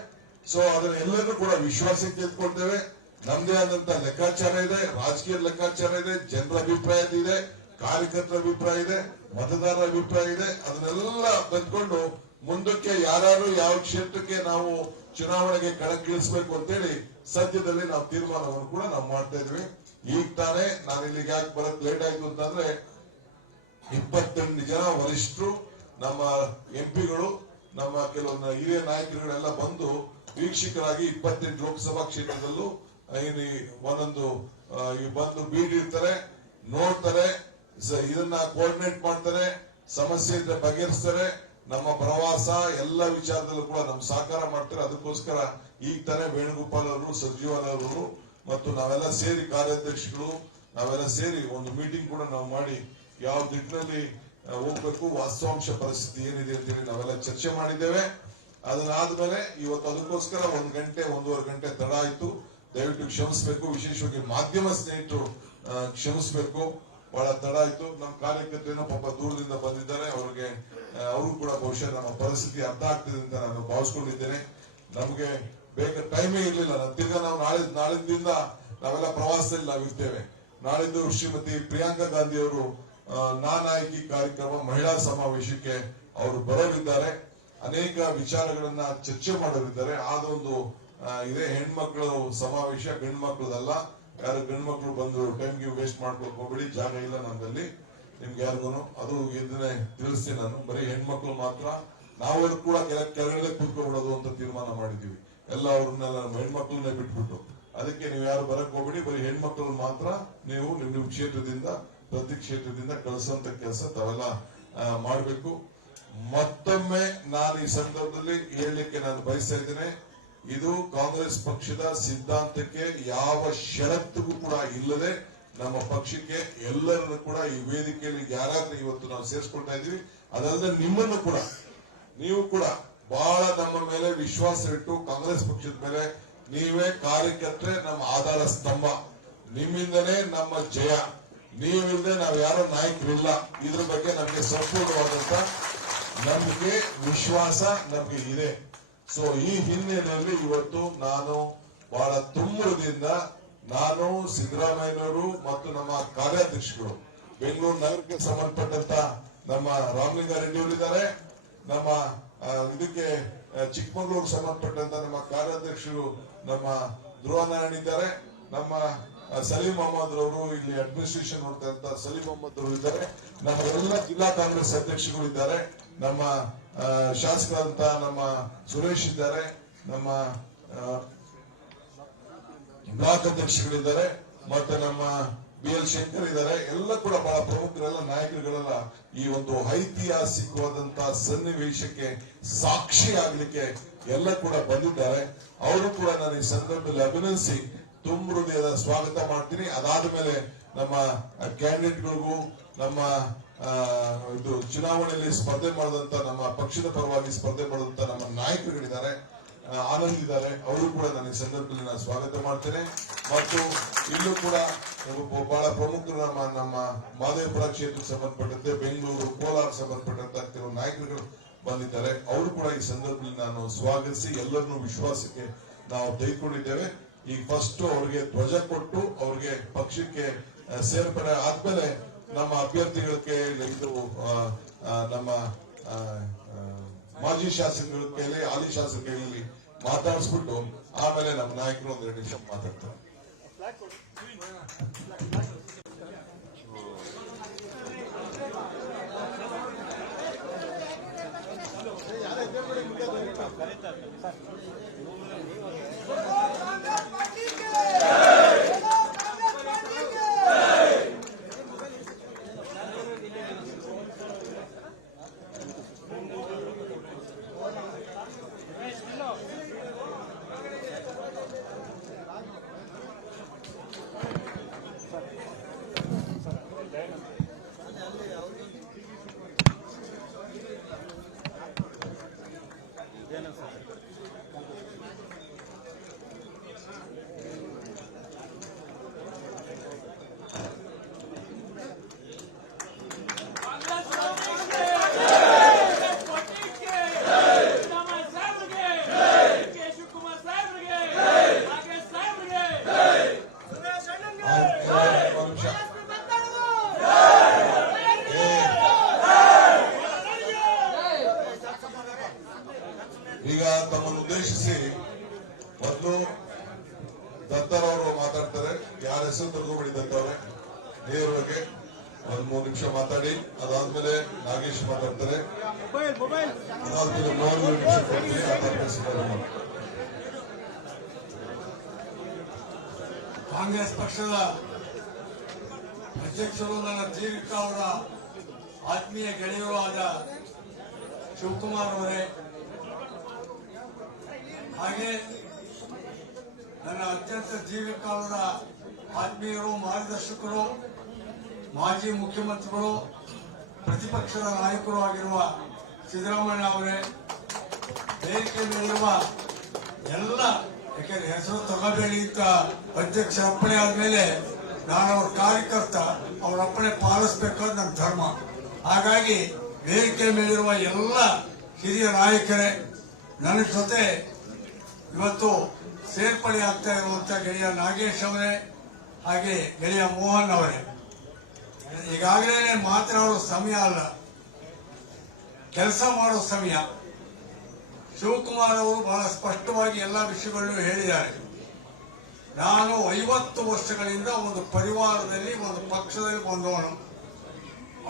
ಸೊ ಅದನ್ನ ಎಲ್ಲರೂ ಕೂಡ ವಿಶ್ವಾಸಕ್ಕೆ ಎತ್ಕೊಳ್ತೇವೆ. ನಮ್ದೇ ಆದಂತ ಲೆಕ್ಕಾಚಾರ ಇದೆ, ರಾಜಕೀಯ ಲೆಕ್ಕಾಚಾರ ಇದೆ, ಜನರ ಅಭಿಪ್ರಾಯ ಇದೆ, ಕಾರ್ಯಕರ್ತರ ಅಭಿಪ್ರಾಯ ಇದೆ, ಮತದಾರರ ಅಭಿಪ್ರಾಯ ಇದೆ. ಅದನ್ನೆಲ್ಲ ತಂದ್ಕೊಂಡು ಮುಂದಕ್ಕೆ ಯಾರು ಯಾವ ಕ್ಷೇತ್ರಕ್ಕೆ ನಾವು ಚುನಾವಣೆಗೆ ಕಣಕ್ಕಿಳಿಸಬೇಕು ಅಂತೇಳಿ ಸದ್ಯದಲ್ಲಿ ನಾವು ತೀರ್ಮಾನವನ್ನು ಕೂಡ ನಾವು ಮಾಡ್ತಾ ಇದ್ವಿ. ಈಗ ತಾನೇ ನಾನು ಇಲ್ಲಿಗೆ ಯಾಕೆ ಬರಕ್ ಲೇಟ್ ಆಯ್ತು ಅಂತಂದ್ರೆ, 28 ಜನ ವರಿಷ್ಠರು, ನಮ್ಮ ಎಂಪಿಗಳು, ನಮ್ಮ ಕೆಲವೊಂದು ಹಿರಿಯ ನಾಯಕರುಗಳೆಲ್ಲ ಬಂದು ವೀಕ್ಷಕರಾಗಿ 28 ಲೋಕಸಭಾ ಕ್ಷೇತ್ರದಲ್ಲೂ ಒಂದೊಂದು ಬಂದು ಬೀಡಿರ್ತಾರೆ, ನೋಡ್ತಾರೆ, ಇದನ್ನ ಕೋಆರ್ಡಿನೇಟ್ ಮಾಡ್ತಾರೆ, ಸಮಸ್ಯೆ ಇದ್ರೆ ಬಗೆಹರಿಸ್ತಾರೆ. ನಮ್ಮ ಪ್ರವಾಸ ಎಲ್ಲ ವಿಚಾರದಲ್ಲೂ ಕೂಡ ನಮ್ ಸಹಕಾರ ಮಾಡ್ತಾರೆ. ಅದಕ್ಕೋಸ್ಕರ ಈಗ ತಾನೇ ವೇಣುಗೋಪಾಲ್ ಅವರು, ಸರ್ಜಿವಾಲ್ ಅವರು ಮತ್ತು ನಾವೆಲ್ಲ ಸೇರಿ ಕಾರ್ಯಾಧ್ಯಕ್ಷಗಳು ನಾವೆಲ್ಲ ಸೇರಿ ಒಂದು ಮೀಟಿಂಗ್ ಕೂಡ ನಾವು ಮಾಡಿ ಯಾವ ದಿಟ್ಟಿನಲ್ಲಿ ಹೋಗ್ಬೇಕು, ವಾಸ್ತವಾಂಶ ಪರಿಸ್ಥಿತಿ ಏನಿದೆ ಅಂತೇಳಿ ನಾವೆಲ್ಲ ಚರ್ಚೆ ಮಾಡಿದ್ದೇವೆ. ಅದನ್ನಾದ್ಮೇಲೆ ಇವತ್ತು ಅದಕ್ಕೋಸ್ಕರ 1 ಗಂಟೆ 1.5 ಗಂಟೆ ತಡ ಆಯ್ತು. ದಯವಿಟ್ಟು ಕ್ಷಮಿಸಬೇಕು. ವಿಶೇಷವಾಗಿ ಮಾಧ್ಯಮ ಸ್ನೇಹಿತರು ಕ್ಷಮಿಸಬೇಕು, ಬಹಳ ತಡ ಆಯ್ತು. ನಮ್ಮ ಕಾರ್ಯಕರ್ತರೇನೋ ಪಾಪ ದೂರದಿಂದ ಬಂದಿದ್ದಾರೆ, ಅವರು ಕೂಡ ಬಹುಶಃ ನಮ್ಮ ಪರಿಸ್ಥಿತಿ ಅರ್ಥ ಆಗ್ತದೆ ಅಂತ ನಾನು ಭಾವಿಸ್ಕೊಂಡಿದ್ದೇನೆ. ನಮಗೆ ಬೇಗ ಟೈಮೇ ಇರಲಿಲ್ಲ. ತಿರ್ಗಾ ನಾವು ನಾಳಿಂದ ನಾವೆಲ್ಲ ಪ್ರವಾಸದಲ್ಲಿ ನಾವಿರ್ತೇವೆ. ನಾಳಿದ್ದು ಶ್ರೀಮತಿ ಪ್ರಿಯಾಂಕಾ ಗಾಂಧಿ ಅವರು ನಾನಾಯಕಿ ಕಾರ್ಯಕ್ರಮ ಮಹಿಳಾ ಸಮಾವೇಶಕ್ಕೆ ಅವರು ಬರೋರಿದ್ದಾರೆ. ಅನೇಕ ವಿಚಾರಗಳನ್ನ ಚರ್ಚೆ ಮಾಡೋರಿದ್ದಾರೆ. ಆದೊಂದು ಇದೆ ಹೆಣ್ಮಕ್ಳು ಸಮಾವೇಶ, ಗಂಡು ಮಕ್ಳದಲ್ಲ. ಯಾರು ಗಂಡು ಮಕ್ಳು ಬಂದು ಟೈಮ್ಗೆ ವೇಸ್ಟ್ ಮಾಡ್ಕೊಕ್ ಹೋಗ್ಬೇಡಿ, ಜಾಗ ಇಲ್ಲ ನಮ್ಮಲ್ಲಿ ನಿಮ್ಗೆ ಯಾರಿಗೂ. ಅದು ಇದನ್ನೇ ತಿಳಿಸ್ತೀನಿ ನಾನು. ಬರೀ ಹೆಣ್ಮಕ್ಳು ಮಾತ್ರ. ನಾವೆಲ್ಲ ಕೂಡ ಕೆಳಗಡೆ ಕೂತ್ಕೊಂಡ್ಬಿಡೋದು ಅಂತ ತೀರ್ಮಾನ ಮಾಡಿದೀವಿ. ಎಲ್ಲ ಅವ್ರನ್ನೆಲ್ಲ ಹೆಣ್ಮಕ್ಳನ್ನೇ ಬಿಟ್ಬಿಟ್ಟು. ಅದಕ್ಕೆ ನೀವು ಯಾರು ಬರಕ್ ಹೋಗ್ಬೇಡಿ, ಬರೀ ಹೆಣ್ಮಕ್ಳು ಮಾತ್ರ ನೀವು ನಿಮ್ ಕ್ಷೇತ್ರದಿಂದ ಪ್ರತಿ ಕ್ಷೇತ್ರದಿಂದ ಕಳಿಸುವಂತ ಕೆಲಸ ತಾವೆಲ್ಲ ಮಾಡಬೇಕು. ಮತ್ತೊಮ್ಮೆ ನಾನು ಈ ಸಂದರ್ಭದಲ್ಲಿ ಹೇಳಲಿಕ್ಕೆ ನಾನು ಬಯಸ್ತಾ ಇದ್ದೇನೆ, ಇದು ಕಾಂಗ್ರೆಸ್ ಪಕ್ಷದ ಸಿದ್ಧಾಂತಕ್ಕೆ ಯಾವ ಷರತ್ತಿಗೂ ಕೂಡ ಇಲ್ಲದೆ ನಮ್ಮ ಪಕ್ಷಕ್ಕೆ ಎಲ್ಲರನ್ನು ಕೂಡ ಈ ವೇದಿಕೆಯಲ್ಲಿ ಯಾರಾದ್ರೂ ಇವತ್ತು ನಾವು ಸೇರಿಸ್ಕೊಳ್ತಾ ಇದೀವಿ. ಅದಲ್ಲದೆ ನಿಮ್ಮನ್ನು ಕೂಡ, ನೀವು ಕೂಡ ಬಹಳ ನಮ್ಮ ಮೇಲೆ ವಿಶ್ವಾಸ ಇಟ್ಟು ಕಾಂಗ್ರೆಸ್ ಪಕ್ಷದ ಮೇಲೆ ನೀವೇ ಕಾರ್ಯಕರ್ತರೆ ನಮ್ಮ ಆಧಾರ ಸ್ತಂಭ. ನಿಮ್ಮಿಂದನೇ ನಮ್ಮ ಜಯ. ನೀವಿಲ್ಲದೆ ನಾವು ಯಾರೋ ನಾಯಕರಿಲ್ಲ. ಇದ್ರ ಬಗ್ಗೆ ನಮಗೆ ಸಂಪೂರ್ಣವಾದಂತ ನಂಬಿಕೆ, ವಿಶ್ವಾಸ ನಮಗೆ ಇದೆ. ಸೊ ಈ ಹಿನ್ನೆಲೆಯಲ್ಲಿ ಇವತ್ತು ನಾನು ಬಹಳ ತುಮ್ಮರದಿಂದ ನಾನು, ಸಿದ್ದರಾಮಯ್ಯನವರು ಮತ್ತು ನಮ್ಮ ಕಾರ್ಯಾಧ್ಯಕ್ಷರು ಬೆಂಗಳೂರು ನಗರಕ್ಕೆ ಸಂಬಂಧಪಟ್ಟಂತ ನಮ್ಮ ರಾಮಲಿಂಗಾರೆಡ್ಡಿ ಅವರಿದ್ದಾರೆ. ನಮ್ಮ ಇದಕ್ಕೆ ಚಿಕ್ಕಮಗಳೂರು ಸಂಬಂಧಪಟ್ಟಂತ ನಮ್ಮ ಕಾರ್ಯಾಧ್ಯಕ್ಷರು ನಮ್ಮ ಧ್ರುವನಾರಾಯಣ್ ಇದ್ದಾರೆ. ನಮ್ಮ ಸಲೀಂ ಅಹಮದ್ ರವರು ಇಲ್ಲಿ ಅಡ್ಮಿನಿಸ್ಟ್ರೇಷನ್ ನೋಡ್ತಾ ಇರ್ತ ಸಲೀಂ ಅಹಮದ್ ಅವರು ಇದ್ದಾರೆ. ನಮ್ಮ ಎಲ್ಲ ಜಿಲ್ಲಾ ಕಾಂಗ್ರೆಸ್ ಅಧ್ಯಕ್ಷರು ಇದ್ದಾರೆ. ನಮ್ಮ ಶಾಸಕರಂತ ನಮ್ಮ ಸುರೇಶ್ ಇದ್ದಾರೆ. ನಮ್ಮ ಬ್ಲಾಕ್ ಅಧ್ಯಕ್ಷಗಳಿದ್ದಾರೆ. ಮತ್ತೆ ನಮ್ಮ BL ಶಂಕರ್ ಇದ್ದಾರೆ. ಎಲ್ಲ ಕೂಡ ಬಹಳ ಪ್ರಮುಖರೆಲ್ಲ ನಾಯಕರುಗಳೆಲ್ಲ ಈ ಒಂದು ಐತಿಹಾಸಿಕವಾದಂತಹ ಸನ್ನಿವೇಶಕ್ಕೆ ಸಾಕ್ಷಿ ಆಗ್ಲಿಕ್ಕೆ ಎಲ್ಲ ಕೂಡ ಬಂದಿದ್ದಾರೆ. ಅವರು ಕೂಡ ನಾನು ಈ ಸಂದರ್ಭದಲ್ಲಿ ಅಭಿನಂದಿಸಿ ತುಂಬ ಹೃದಯದ ಸ್ವಾಗತ ಮಾಡ್ತೀನಿ. ಅದಾದ ಮೇಲೆ ನಮ್ಮ ಕ್ಯಾಂಡಿಡೇಟ್ಗಳಿಗೂ ನಮ್ಮ ಇದು ಚುನಾವಣೆಯಲ್ಲಿ ಸ್ಪರ್ಧೆ ಮಾಡಿದಂತ ನಮ್ಮ ಪಕ್ಷದ ಪರವಾಗಿ ಸ್ಪರ್ಧೆ ಮಾಡಿದಂತ ನಮ್ಮ ನಾಯಕರುಗಳಿದ್ದಾರೆ, ಆನಂದ್ ಇದ್ದಾರೆ. ಅವರು ಕೂಡ ನಾನು ಈ ಸಂದರ್ಭದಲ್ಲಿ ನಾನು ಸ್ವಾಗತ ಮಾಡ್ತೇನೆ. ಮತ್ತು ಇಲ್ಲೂ ಕೂಡ ಬಹಳ ಪ್ರಮುಖರು ನಮ್ಮ ಮಾದೇವಪುರ ಕ್ಷೇತ್ರಕ್ಕೆ ಸಂಬಂಧಪಟ್ಟಂತೆ ಬೆಂಗಳೂರು ಕೋಲಾರ ಸಂಬಂಧಪಟ್ಟಂತ ಕೆಲವು ನಾಯಕರುಗಳು ಬಂದಿದ್ದಾರೆ. ಅವರು ಕೂಡ ಈ ಸಂದರ್ಭದಲ್ಲಿ ನಾನು ಸ್ವಾಗತಿಸಿ ಎಲ್ಲರನ್ನೂ ವಿಶ್ವಾಸಕ್ಕೆ ನಾವು ತೆಗೆದುಕೊಂಡಿದ್ದೇವೆ. ಈಗ ಫಸ್ಟ್ ಅವ್ರಿಗೆ ಧ್ವಜ ಕೊಟ್ಟು ಅವ್ರಿಗೆ ಪಕ್ಷಕ್ಕೆ ಸೇರ್ಪಡೆ ಆದ್ಮೇಲೆ ನಮ್ಮ ಅಭ್ಯರ್ಥಿಗಳಿಗೆ ಇದು ನಮ್ಮ ಮಾಜಿ ಶಾಸಕರ ಕೈಲಿ ಹಾಲಿ ಶಾಸಕರ ಕೈಲಿ ಮಾತಾಡಿಸ್ಬಿಟ್ಟು ಆಮೇಲೆ ನಮ್ಮ ನಾಯಕರು ಒಂದೆರಡು ನಿಮಿಷ ಮಾತಾಡ್ತಾರೆ. ಈಗ ತಮ್ಮನ್ನು ಉದ್ದೇಶಿಸಿ ಮೊದಲು ದತ್ತರ್ ಅವರು ಮಾತಾಡ್ತಾರೆ. ಯಾರ ಹೆಸರು ತಗೊಂಡ್ಬಿಡಿ ದತ್ತವ್ರೆ, ನೇರವಾಗಿ ಒಂದು 3 ನಿಮಿಷ ಮಾತಾಡಿ. ಅದಾದ್ಮೇಲೆ ನಾಗೇಶ್ ಮಾತಾಡ್ತಾರೆ. ಅದಾದ್ಮೇಲೆ 3 ನಿಮಿಷ ಕೊಡ್ತೀನಿ. ಅದಾದ್ಮೇಲೆ ಕಾಂಗ್ರೆಸ್ ಪಕ್ಷದ ಅಧ್ಯಕ್ಷರು ನನ್ನ ಜೀವಿಕ ಅವರ ಆತ್ಮೀಯ ಗೆಳೆಯರು ಆದ ಶಿವಕುಮಾರ್ ಅವರೇ, ಹಾಗೆ ನನ್ನ ಅತ್ಯಂತ ಜೀವಿಕ ಅವರ ಆತ್ಮೀಯರು, ಮಾರ್ಗದರ್ಶಕರು, ಮಾಜಿ ಮುಖ್ಯಮಂತ್ರಿಗಳು, ಪ್ರತಿಪಕ್ಷದ ನಾಯಕರು ಆಗಿರುವ ಸಿದ್ದರಾಮಯ್ಯ ಅವರೇ, ವೇದಿಕೆ ಮೇಲಿರುವ ಎಲ್ಲ, ಯಾಕೆಂದ್ರೆ ಹೆಸರು ತಗೋಬೇಡಿ ಅಂತ ಅಧ್ಯಕ್ಷ ಅಪ್ಪಣೆ ಆದ್ಮೇಲೆ ನಾನು ಅವ್ರ ಕಾರ್ಯಕರ್ತ, ಅವ್ರ ಅಪ್ಪಣೆ ಪಾಲಿಸಬೇಕಾದ ನನ್ನ ಧರ್ಮ. ಹಾಗಾಗಿ ವೇದಿಕೆ ಮೇಲಿರುವ ಎಲ್ಲ ಹಿರಿಯ ನಾಯಕರೇ, ನನ್ನ ಜೊತೆ ಇವತ್ತು ಸೇರ್ಪಡೆ ಆಗ್ತಾ ಇರುವಂತ ಗೆಳೆಯ ನಾಗೇಶ್ ಅವರೇ, ಹಾಗೆ ಗೆಳೆಯ ಮೋಹನ್ ಅವರೇ, ಈಗಾಗಲೇ ಮಾತನಾಡೋ ಸಮಯ ಅಲ್ಲ, ಕೆಲಸ ಮಾಡೋ ಸಮಯ. ಶಿವಕುಮಾರ್ ಅವರು ಬಹಳ ಸ್ಪಷ್ಟವಾಗಿ ಎಲ್ಲ ವಿಷಯಗಳನ್ನು ಹೇಳಿದ್ದಾರೆ. ನಾನು 50 ವರ್ಷಗಳಿಂದ ಒಂದು ಪರಿವಾರದಲ್ಲಿ, ಒಂದು ಪಕ್ಷದಲ್ಲಿ ಬಂದವನು.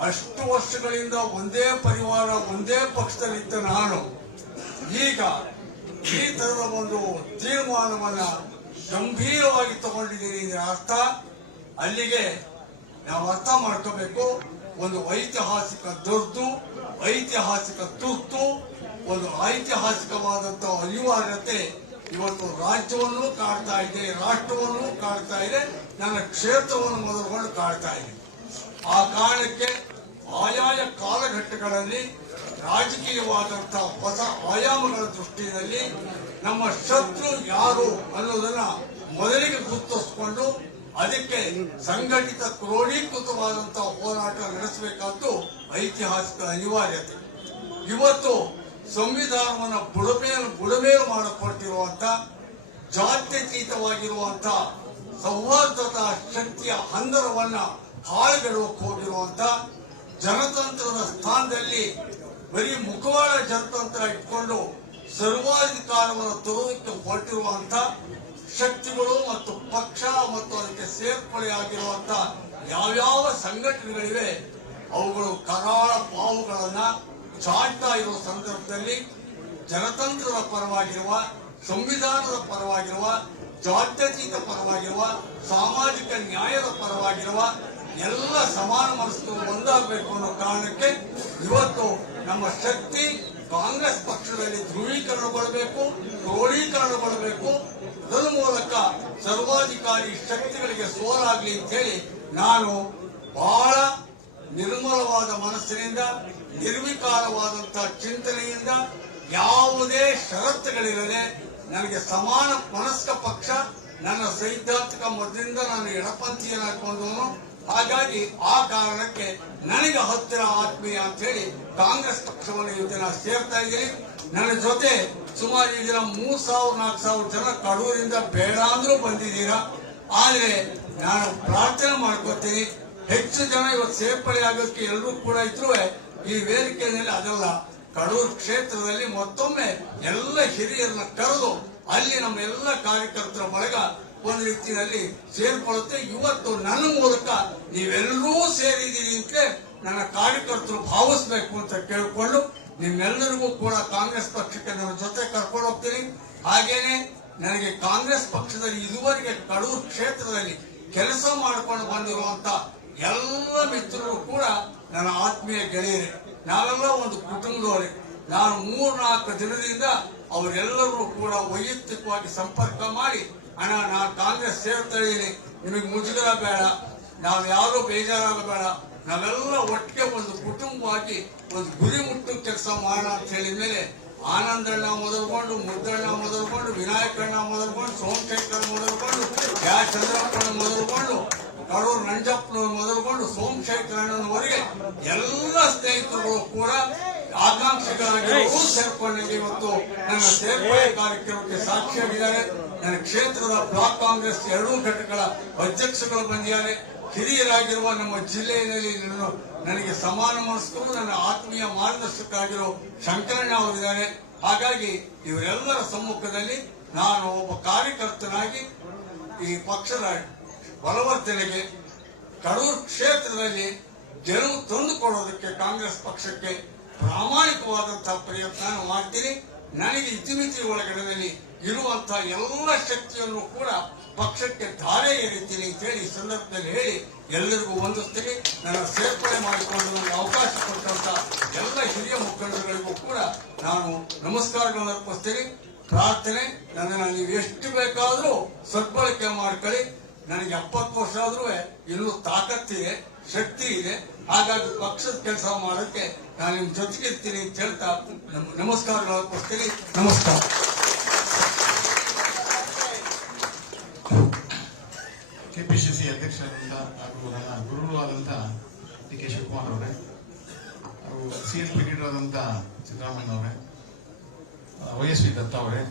ಅಷ್ಟು ವರ್ಷಗಳಿಂದ ಒಂದೇ ಪರಿವಾರ, ಒಂದೇ ಪಕ್ಷದಲ್ಲಿದ್ದ ನಾನು ಈಗ ಈ ತರದ ಒಂದು ತೀರ್ಮಾನವನ್ನ ಗಂಭೀರವಾಗಿ ತಗೊಂಡಿದ್ದೀನಿ. ಇದರ ಅರ್ಥ ಅಲ್ಲಿಗೆ ನಾವು ಅರ್ಥ ಮಾಡ್ಕೋಬೇಕು. ಒಂದು ಐತಿಹಾಸಿಕ ದುರ್ದು, ಐತಿಹಾಸಿಕ ತುರ್ತು, ಒಂದು ಐತಿಹಾಸಿಕವಾದಂತಹ ಅನಿವಾರ್ಯತೆ ಇವತ್ತು ರಾಜ್ಯವನ್ನು ಕಾಡ್ತಾ ಇದೆ, ರಾಷ್ಟ್ರವನ್ನು ಕಾಡ್ತಾ ಇದೆ, ನನ್ನ ಕ್ಷೇತ್ರವನ್ನು ಮೊದಲುಕೊಂಡು ಕಾಡ್ತಾ ಇದೆ. ಆ ಕಾರಣಕ್ಕೆ ಆಯಾಯ ಕಾಲಘಟ್ಟಗಳಲ್ಲಿ ರಾಜಕೀಯವಾದಂತಹ ಹೊಸ ಆಯಾಮಗಳ ದೃಷ್ಟಿಯಲ್ಲಿ ನಮ್ಮ ಶತ್ರು ಯಾರು ಅನ್ನೋದನ್ನ ಮೊದಲಿಗೆ ಗುರುತಿಸಿಕೊಂಡು ಅದಕ್ಕೆ ಸಂಘಟಿತ ಕ್ರೋಢೀಕೃತವಾದಂತಹ ಹೋರಾಟ ನಡೆಸಬೇಕಾದ್ದು ಐತಿಹಾಸಿಕ ಅನಿವಾರ್ಯತೆ. ಇವತ್ತು ಸಂವಿಧಾನವನ್ನು ಬುಡಮೇಲು ಮಾಡಿಕೊಟ್ಟಿರುವಂತ, ಜಾತ್ಯತೀತವಾಗಿರುವಂತ ಸೌಹಾರ್ದತಾ ಶಕ್ತಿಯ ಹಂದರವನ್ನ ಹಾಳುಗೆಡುವಕ್ಕೆ ಹೋಗಿರುವಂತ ಜನತಂತ್ರದ ಸ್ಥಾನದಲ್ಲಿ ಬರೀ ಮುಖವಾಡ ಜನತಂತ್ರ ಇಟ್ಕೊಂಡು ಸರ್ವಾಧಿಕಾರವನ್ನು ತರುವುದಕ್ಕೆ ಹೊರಟಿರುವಂತ ಶಕ್ತಿಗಳು ಮತ್ತು ಪಕ್ಷ ಮತ್ತು ಅದಕ್ಕೆ ಸೇರ್ಪಡೆಯಾಗಿರುವಂತ ಯಾವ್ಯಾವ ಸಂಘಟನೆಗಳಿವೆ ಅವುಗಳು ಕರಾಳ ಪಾವುಗಳನ್ನ ಚಾಡ್ತಾ ಇರುವ ಸಂದರ್ಭದಲ್ಲಿ ಜನತಂತ್ರದ ಪರವಾಗಿರುವ, ಸಂವಿಧಾನದ ಪರವಾಗಿರುವ, ಜಾತ್ಯತೀತ ಪರವಾಗಿರುವ, ಸಾಮಾಜಿಕ ನ್ಯಾಯದ ಪರವಾಗಿರುವ ಎಲ್ಲ ಸಮಾನ ಮನಸ್ಸು ಒಂದಾಗಬೇಕು ಅನ್ನೋ ಕಾರಣಕ್ಕೆ ಇವತ್ತು ನಮ್ಮ ಶಕ್ತಿ ಕಾಂಗ್ರೆಸ್ ಪಕ್ಷದಲ್ಲಿ ಧ್ರುವೀಕರಣಗೊಳ್ಳಬೇಕು, ಕ್ರೋಢೀಕರಣಗೊಳ್ಳಬೇಕು. ಅದರ ಮೂಲಕ ಸರ್ವಾಧಿಕಾರಿ ಶಕ್ತಿಗಳಿಗೆ ಸೋಲಾಗಲಿ ಅಂತ ಹೇಳಿ ನಾನು ಬಹಳ ನಿರ್ಮಲವಾದ ಮನಸ್ಸಿನಿಂದ, ನಿರ್ವಿಕಾರವಾದಂತಹ ಚಿಂತನೆಯಿಂದ, ಯಾವುದೇ ಷರತ್ತುಗಳಿರದೆ ನನಗೆ ಸಮಾನ ಮನಸ್ಕ ಪಕ್ಷ ನನ್ನ ಸೈದ್ಧಾಂತಿಕ ಮೊದಲಿಂದ ನಾನು ಎಡಪಂಥೀಯನಾಗಿ ಬಂದವನು. ಹಾಗಾಗಿ ಆ ಕಾರಣಕ್ಕೆ ನನಗೆ ಹತ್ತಿರ ಆತ್ಮೀಯ ಅಂತ ಹೇಳಿ ಕಾಂಗ್ರೆಸ್ ಪಕ್ಷವನ್ನು ಇವತ್ತು ನಾನು ಸೇರ್ತಾ ಇದ್ದೀನಿ. ನನ್ನ ಜೊತೆ ಸುಮಾರು ಈ ದಿನ 3,000-4,000 ಜನ ಕಡೂರಿಂದ ಬೇಡ ಅಂದ್ರೂ ಬಂದಿದ್ದೀರಾ. ಆದ್ರೆ ನಾನು ಪ್ರಾರ್ಥನೆ ಮಾಡ್ಕೊತೀನಿ, ಹೆಚ್ಚು ಜನ ಇವತ್ತು ಸೇರ್ಪಡೆ ಆಗೋಕ್ಕೆ ಎಲ್ಲರೂ ಕೂಡ ಇದ್ರು ಈ ವೇದಿಕೆಯಲ್ಲಿ ಅದಲ್ಲ, ಕಡೂರು ಕ್ಷೇತ್ರದಲ್ಲಿ ಮತ್ತೊಮ್ಮೆ ಎಲ್ಲ ಹಿರಿಯರನ್ನ ಕರೆದು ಅಲ್ಲಿ ನಮ್ಮ ಎಲ್ಲ ಕಾರ್ಯಕರ್ತರ ಬಳಗ ಒಂದು ರೀತಿಯಲ್ಲಿ ಸೇರ್ಕೊಳ್ಳುತ್ತೆ. ಇವತ್ತು ನನ್ನ ಮೂಲಕ ನೀವೆಲ್ಲರೂ ಸೇರಿದ್ದೀರಿ ಅಂತ ನನ್ನ ಕಾರ್ಯಕರ್ತರು ಭಾವಿಸಬೇಕು ಅಂತ ಕೇಳಿಕೊಂಡು ನಿಮ್ಮೆಲ್ಲರಿಗೂ ಕೂಡ ಕಾಂಗ್ರೆಸ್ ಪಕ್ಷಕ್ಕೆ ನನ್ನ ಜೊತೆ ಕರ್ಕೊಂಡು ಹೋಗ್ತೀನಿ. ಹಾಗೇನೆ ನನಗೆ ಕಾಂಗ್ರೆಸ್ ಪಕ್ಷದಲ್ಲಿ ಇದುವರೆಗೆ ಕಡೂರು ಕ್ಷೇತ್ರದಲ್ಲಿ ಕೆಲಸ ಮಾಡಿಕೊಂಡು ಬಂದಿರುವಂತ ಎಲ್ಲ ಮಿತ್ರರು ಕೂಡ ನನ್ನ ಆತ್ಮೀಯ ಗೆಳೆಯರೇ. ನಾವೆಲ್ಲ ಒಂದು ಕುಟುಂಬದವರೇ. ನಾನು 3-4 ದಿನದಿಂದ ಅವರೆಲ್ಲರೂ ಕೂಡ ವೈಯಕ್ತಿಕವಾಗಿ ಸಂಪರ್ಕ ಮಾಡಿ, ಅಣ್ಣ ನಾನು ಕಾಂಗ್ರೆಸ್ ಸೇರ್ತಾ ಇದ್ದೀನಿ, ನಿಮಗೆ ಮುಜುಗರ ಬೇಡ, ನಾವು ಯಾರು ಬೇಜಾರಾಗಬೇಡ, ನಾವೆಲ್ಲ ಒಟ್ಟಿಗೆ ಒಂದು ಕುಟುಂಬವಾಗಿ ಒಂದು ಗುರಿ ಮುಟ್ಟು ಕೆಲಸ ಮಾಡೋಣ ಅಂತ ಹೇಳಿದ ಮೇಲೆ ಆನಂದಣ್ಣ ಮೊದಲುಕೊಂಡು, ಮುದ್ದಣ್ಣ ಮೊದಲುಕೊಂಡು, ವಿನಾಯಕಣ್ಣ ಮೊದಲುಕೊಂಡು, ಸೋಮಶೇಖರ್ ಮೊದಲುಕೊಂಡು, ಚಂದ್ರಪ್ಪಣ್ಣ ಮೊದಲುಕೊಂಡು, ಕಡೂರು ನಂಜಪ್ಪನ ಮೊದಲುಕೊಂಡು ಸೋಮಶೇಖರಣ್ಣನವರೆಗೆ ಎಲ್ಲ ಸ್ನೇಹಿತರು ಕೂಡ ಆಕಾಂಕ್ಷಿಗಳಾಗಿ ಸೇರ್ಕೊಂಡಾಗ ಇವತ್ತು ನನ್ನ ಸೇರ್ಪಡೆ ಕಾರ್ಯಕ್ರಮಕ್ಕೆ ಸಾಕ್ಷಿಯಾಗಿದ್ದಾರೆ. ನನ್ನ ಕ್ಷೇತ್ರದ ಬ್ಲಾಕ್ ಕಾಂಗ್ರೆಸ್ 2 ಘಟಕಗಳ ಅಧ್ಯಕ್ಷಗಳು ಬಂದಿದ್ದಾರೆ. ಹಿರಿಯರಾಗಿರುವ ನಮ್ಮ ಜಿಲ್ಲೆಯಲ್ಲಿ ನನಗೆ ಸಮಾನ ಮನಸ್ಕರು, ನನ್ನ ಆತ್ಮೀಯ ಮಾರ್ಗದರ್ಶಕರಾಗಿರೋ ಶಂಕರಣ್ಣ ಅವರಿದ್ದಾರೆ. ಹಾಗಾಗಿ ಇವರೆಲ್ಲರ ಸಮ್ಮುಖದಲ್ಲಿ ನಾನು ಒಬ್ಬ ಕಾರ್ಯಕರ್ತನಾಗಿ ಈ ಪಕ್ಷದ ಬಲವರ್ಧನೆಗೆ ಕಡೂರು ಕ್ಷೇತ್ರದಲ್ಲಿ ಗೆಲುವು ತಂದುಕೊಡೋದಕ್ಕೆ ಕಾಂಗ್ರೆಸ್ ಪಕ್ಷಕ್ಕೆ ಪ್ರಾಮಾಣಿಕವಾದಂತಹ ಪ್ರಯತ್ನ ಮಾಡ್ತೀನಿ. ನನಗೆ ಇತಿಮಿತಿ ಒಳಗಡೆಯಲ್ಲಿ ಇರುವಂತಹ ಎಲ್ಲ ಶಕ್ತಿಯನ್ನು ಕೂಡ ಪಕ್ಷಕ್ಕೆ ಧಾರೆ ಎರಿತೀನಿ ಅಂತ ಹೇಳಿ ಈ ಸಂದರ್ಭದಲ್ಲಿ ಹೇಳಿ ಎಲ್ಲರಿಗೂ ವಂದಿಸ್ತೀನಿ. ನನ್ನ ಸೇರ್ಪಡೆ ಮಾಡಿಕೊಂಡು ನನಗೆ ಅವಕಾಶ ಕೊಟ್ಟಂತ ಎಲ್ಲ ಹಿರಿಯ ಮುಖಂಡರುಗಳಿಗೂ ಕೂಡ ನಾನು ನಮಸ್ಕಾರಗಳನ್ನು ಅರ್ಪಿಸ್ತೀನಿ. ಪ್ರಾರ್ಥನೆ, ನನ್ನನ್ನು ನೀವು ಎಷ್ಟು ಬೇಕಾದರೂ ಸದ್ಬಳಕೆ ಮಾಡ್ಕೊಳ್ಳಿ. ನನಗೆ 70 ವರ್ಷ ಆದ್ರೂ ಇನ್ನೂ ತಾಕತ್ತಿದೆ, ಶಕ್ತಿ ಇದೆ. ಹಾಗಾಗಿ ಪಕ್ಷದ ಕೆಲಸ ಮಾಡೋಕ್ಕೆ ನಾನು ನಿಮ್ ಜೊತೆಗಿರ್ತೀನಿ ಅಂತ ಹೇಳ್ತಾ ನಮಸ್ಕಾರಗಳು ಅರ್ಪಿಸ್ತೀನಿ. ನಮಸ್ಕಾರ. ಕೆಪಿಸಿಸಿ ಅಧ್ಯಕ್ಷರಾದಂಥ ಹಾಗೂ ನನ್ನ ಗುರುಗಳಾದಂಥ ಡಿ ಕೆ ಶಿವಕುಮಾರ್ ಅವರೇ, ಹಾಗೂ CSP ಲೀಡರ್ ಆದಂಥ ಸಿದ್ದರಾಮಯ್ಯ ಅವರೇ, YSV ದತ್ತ ಅವರೇ,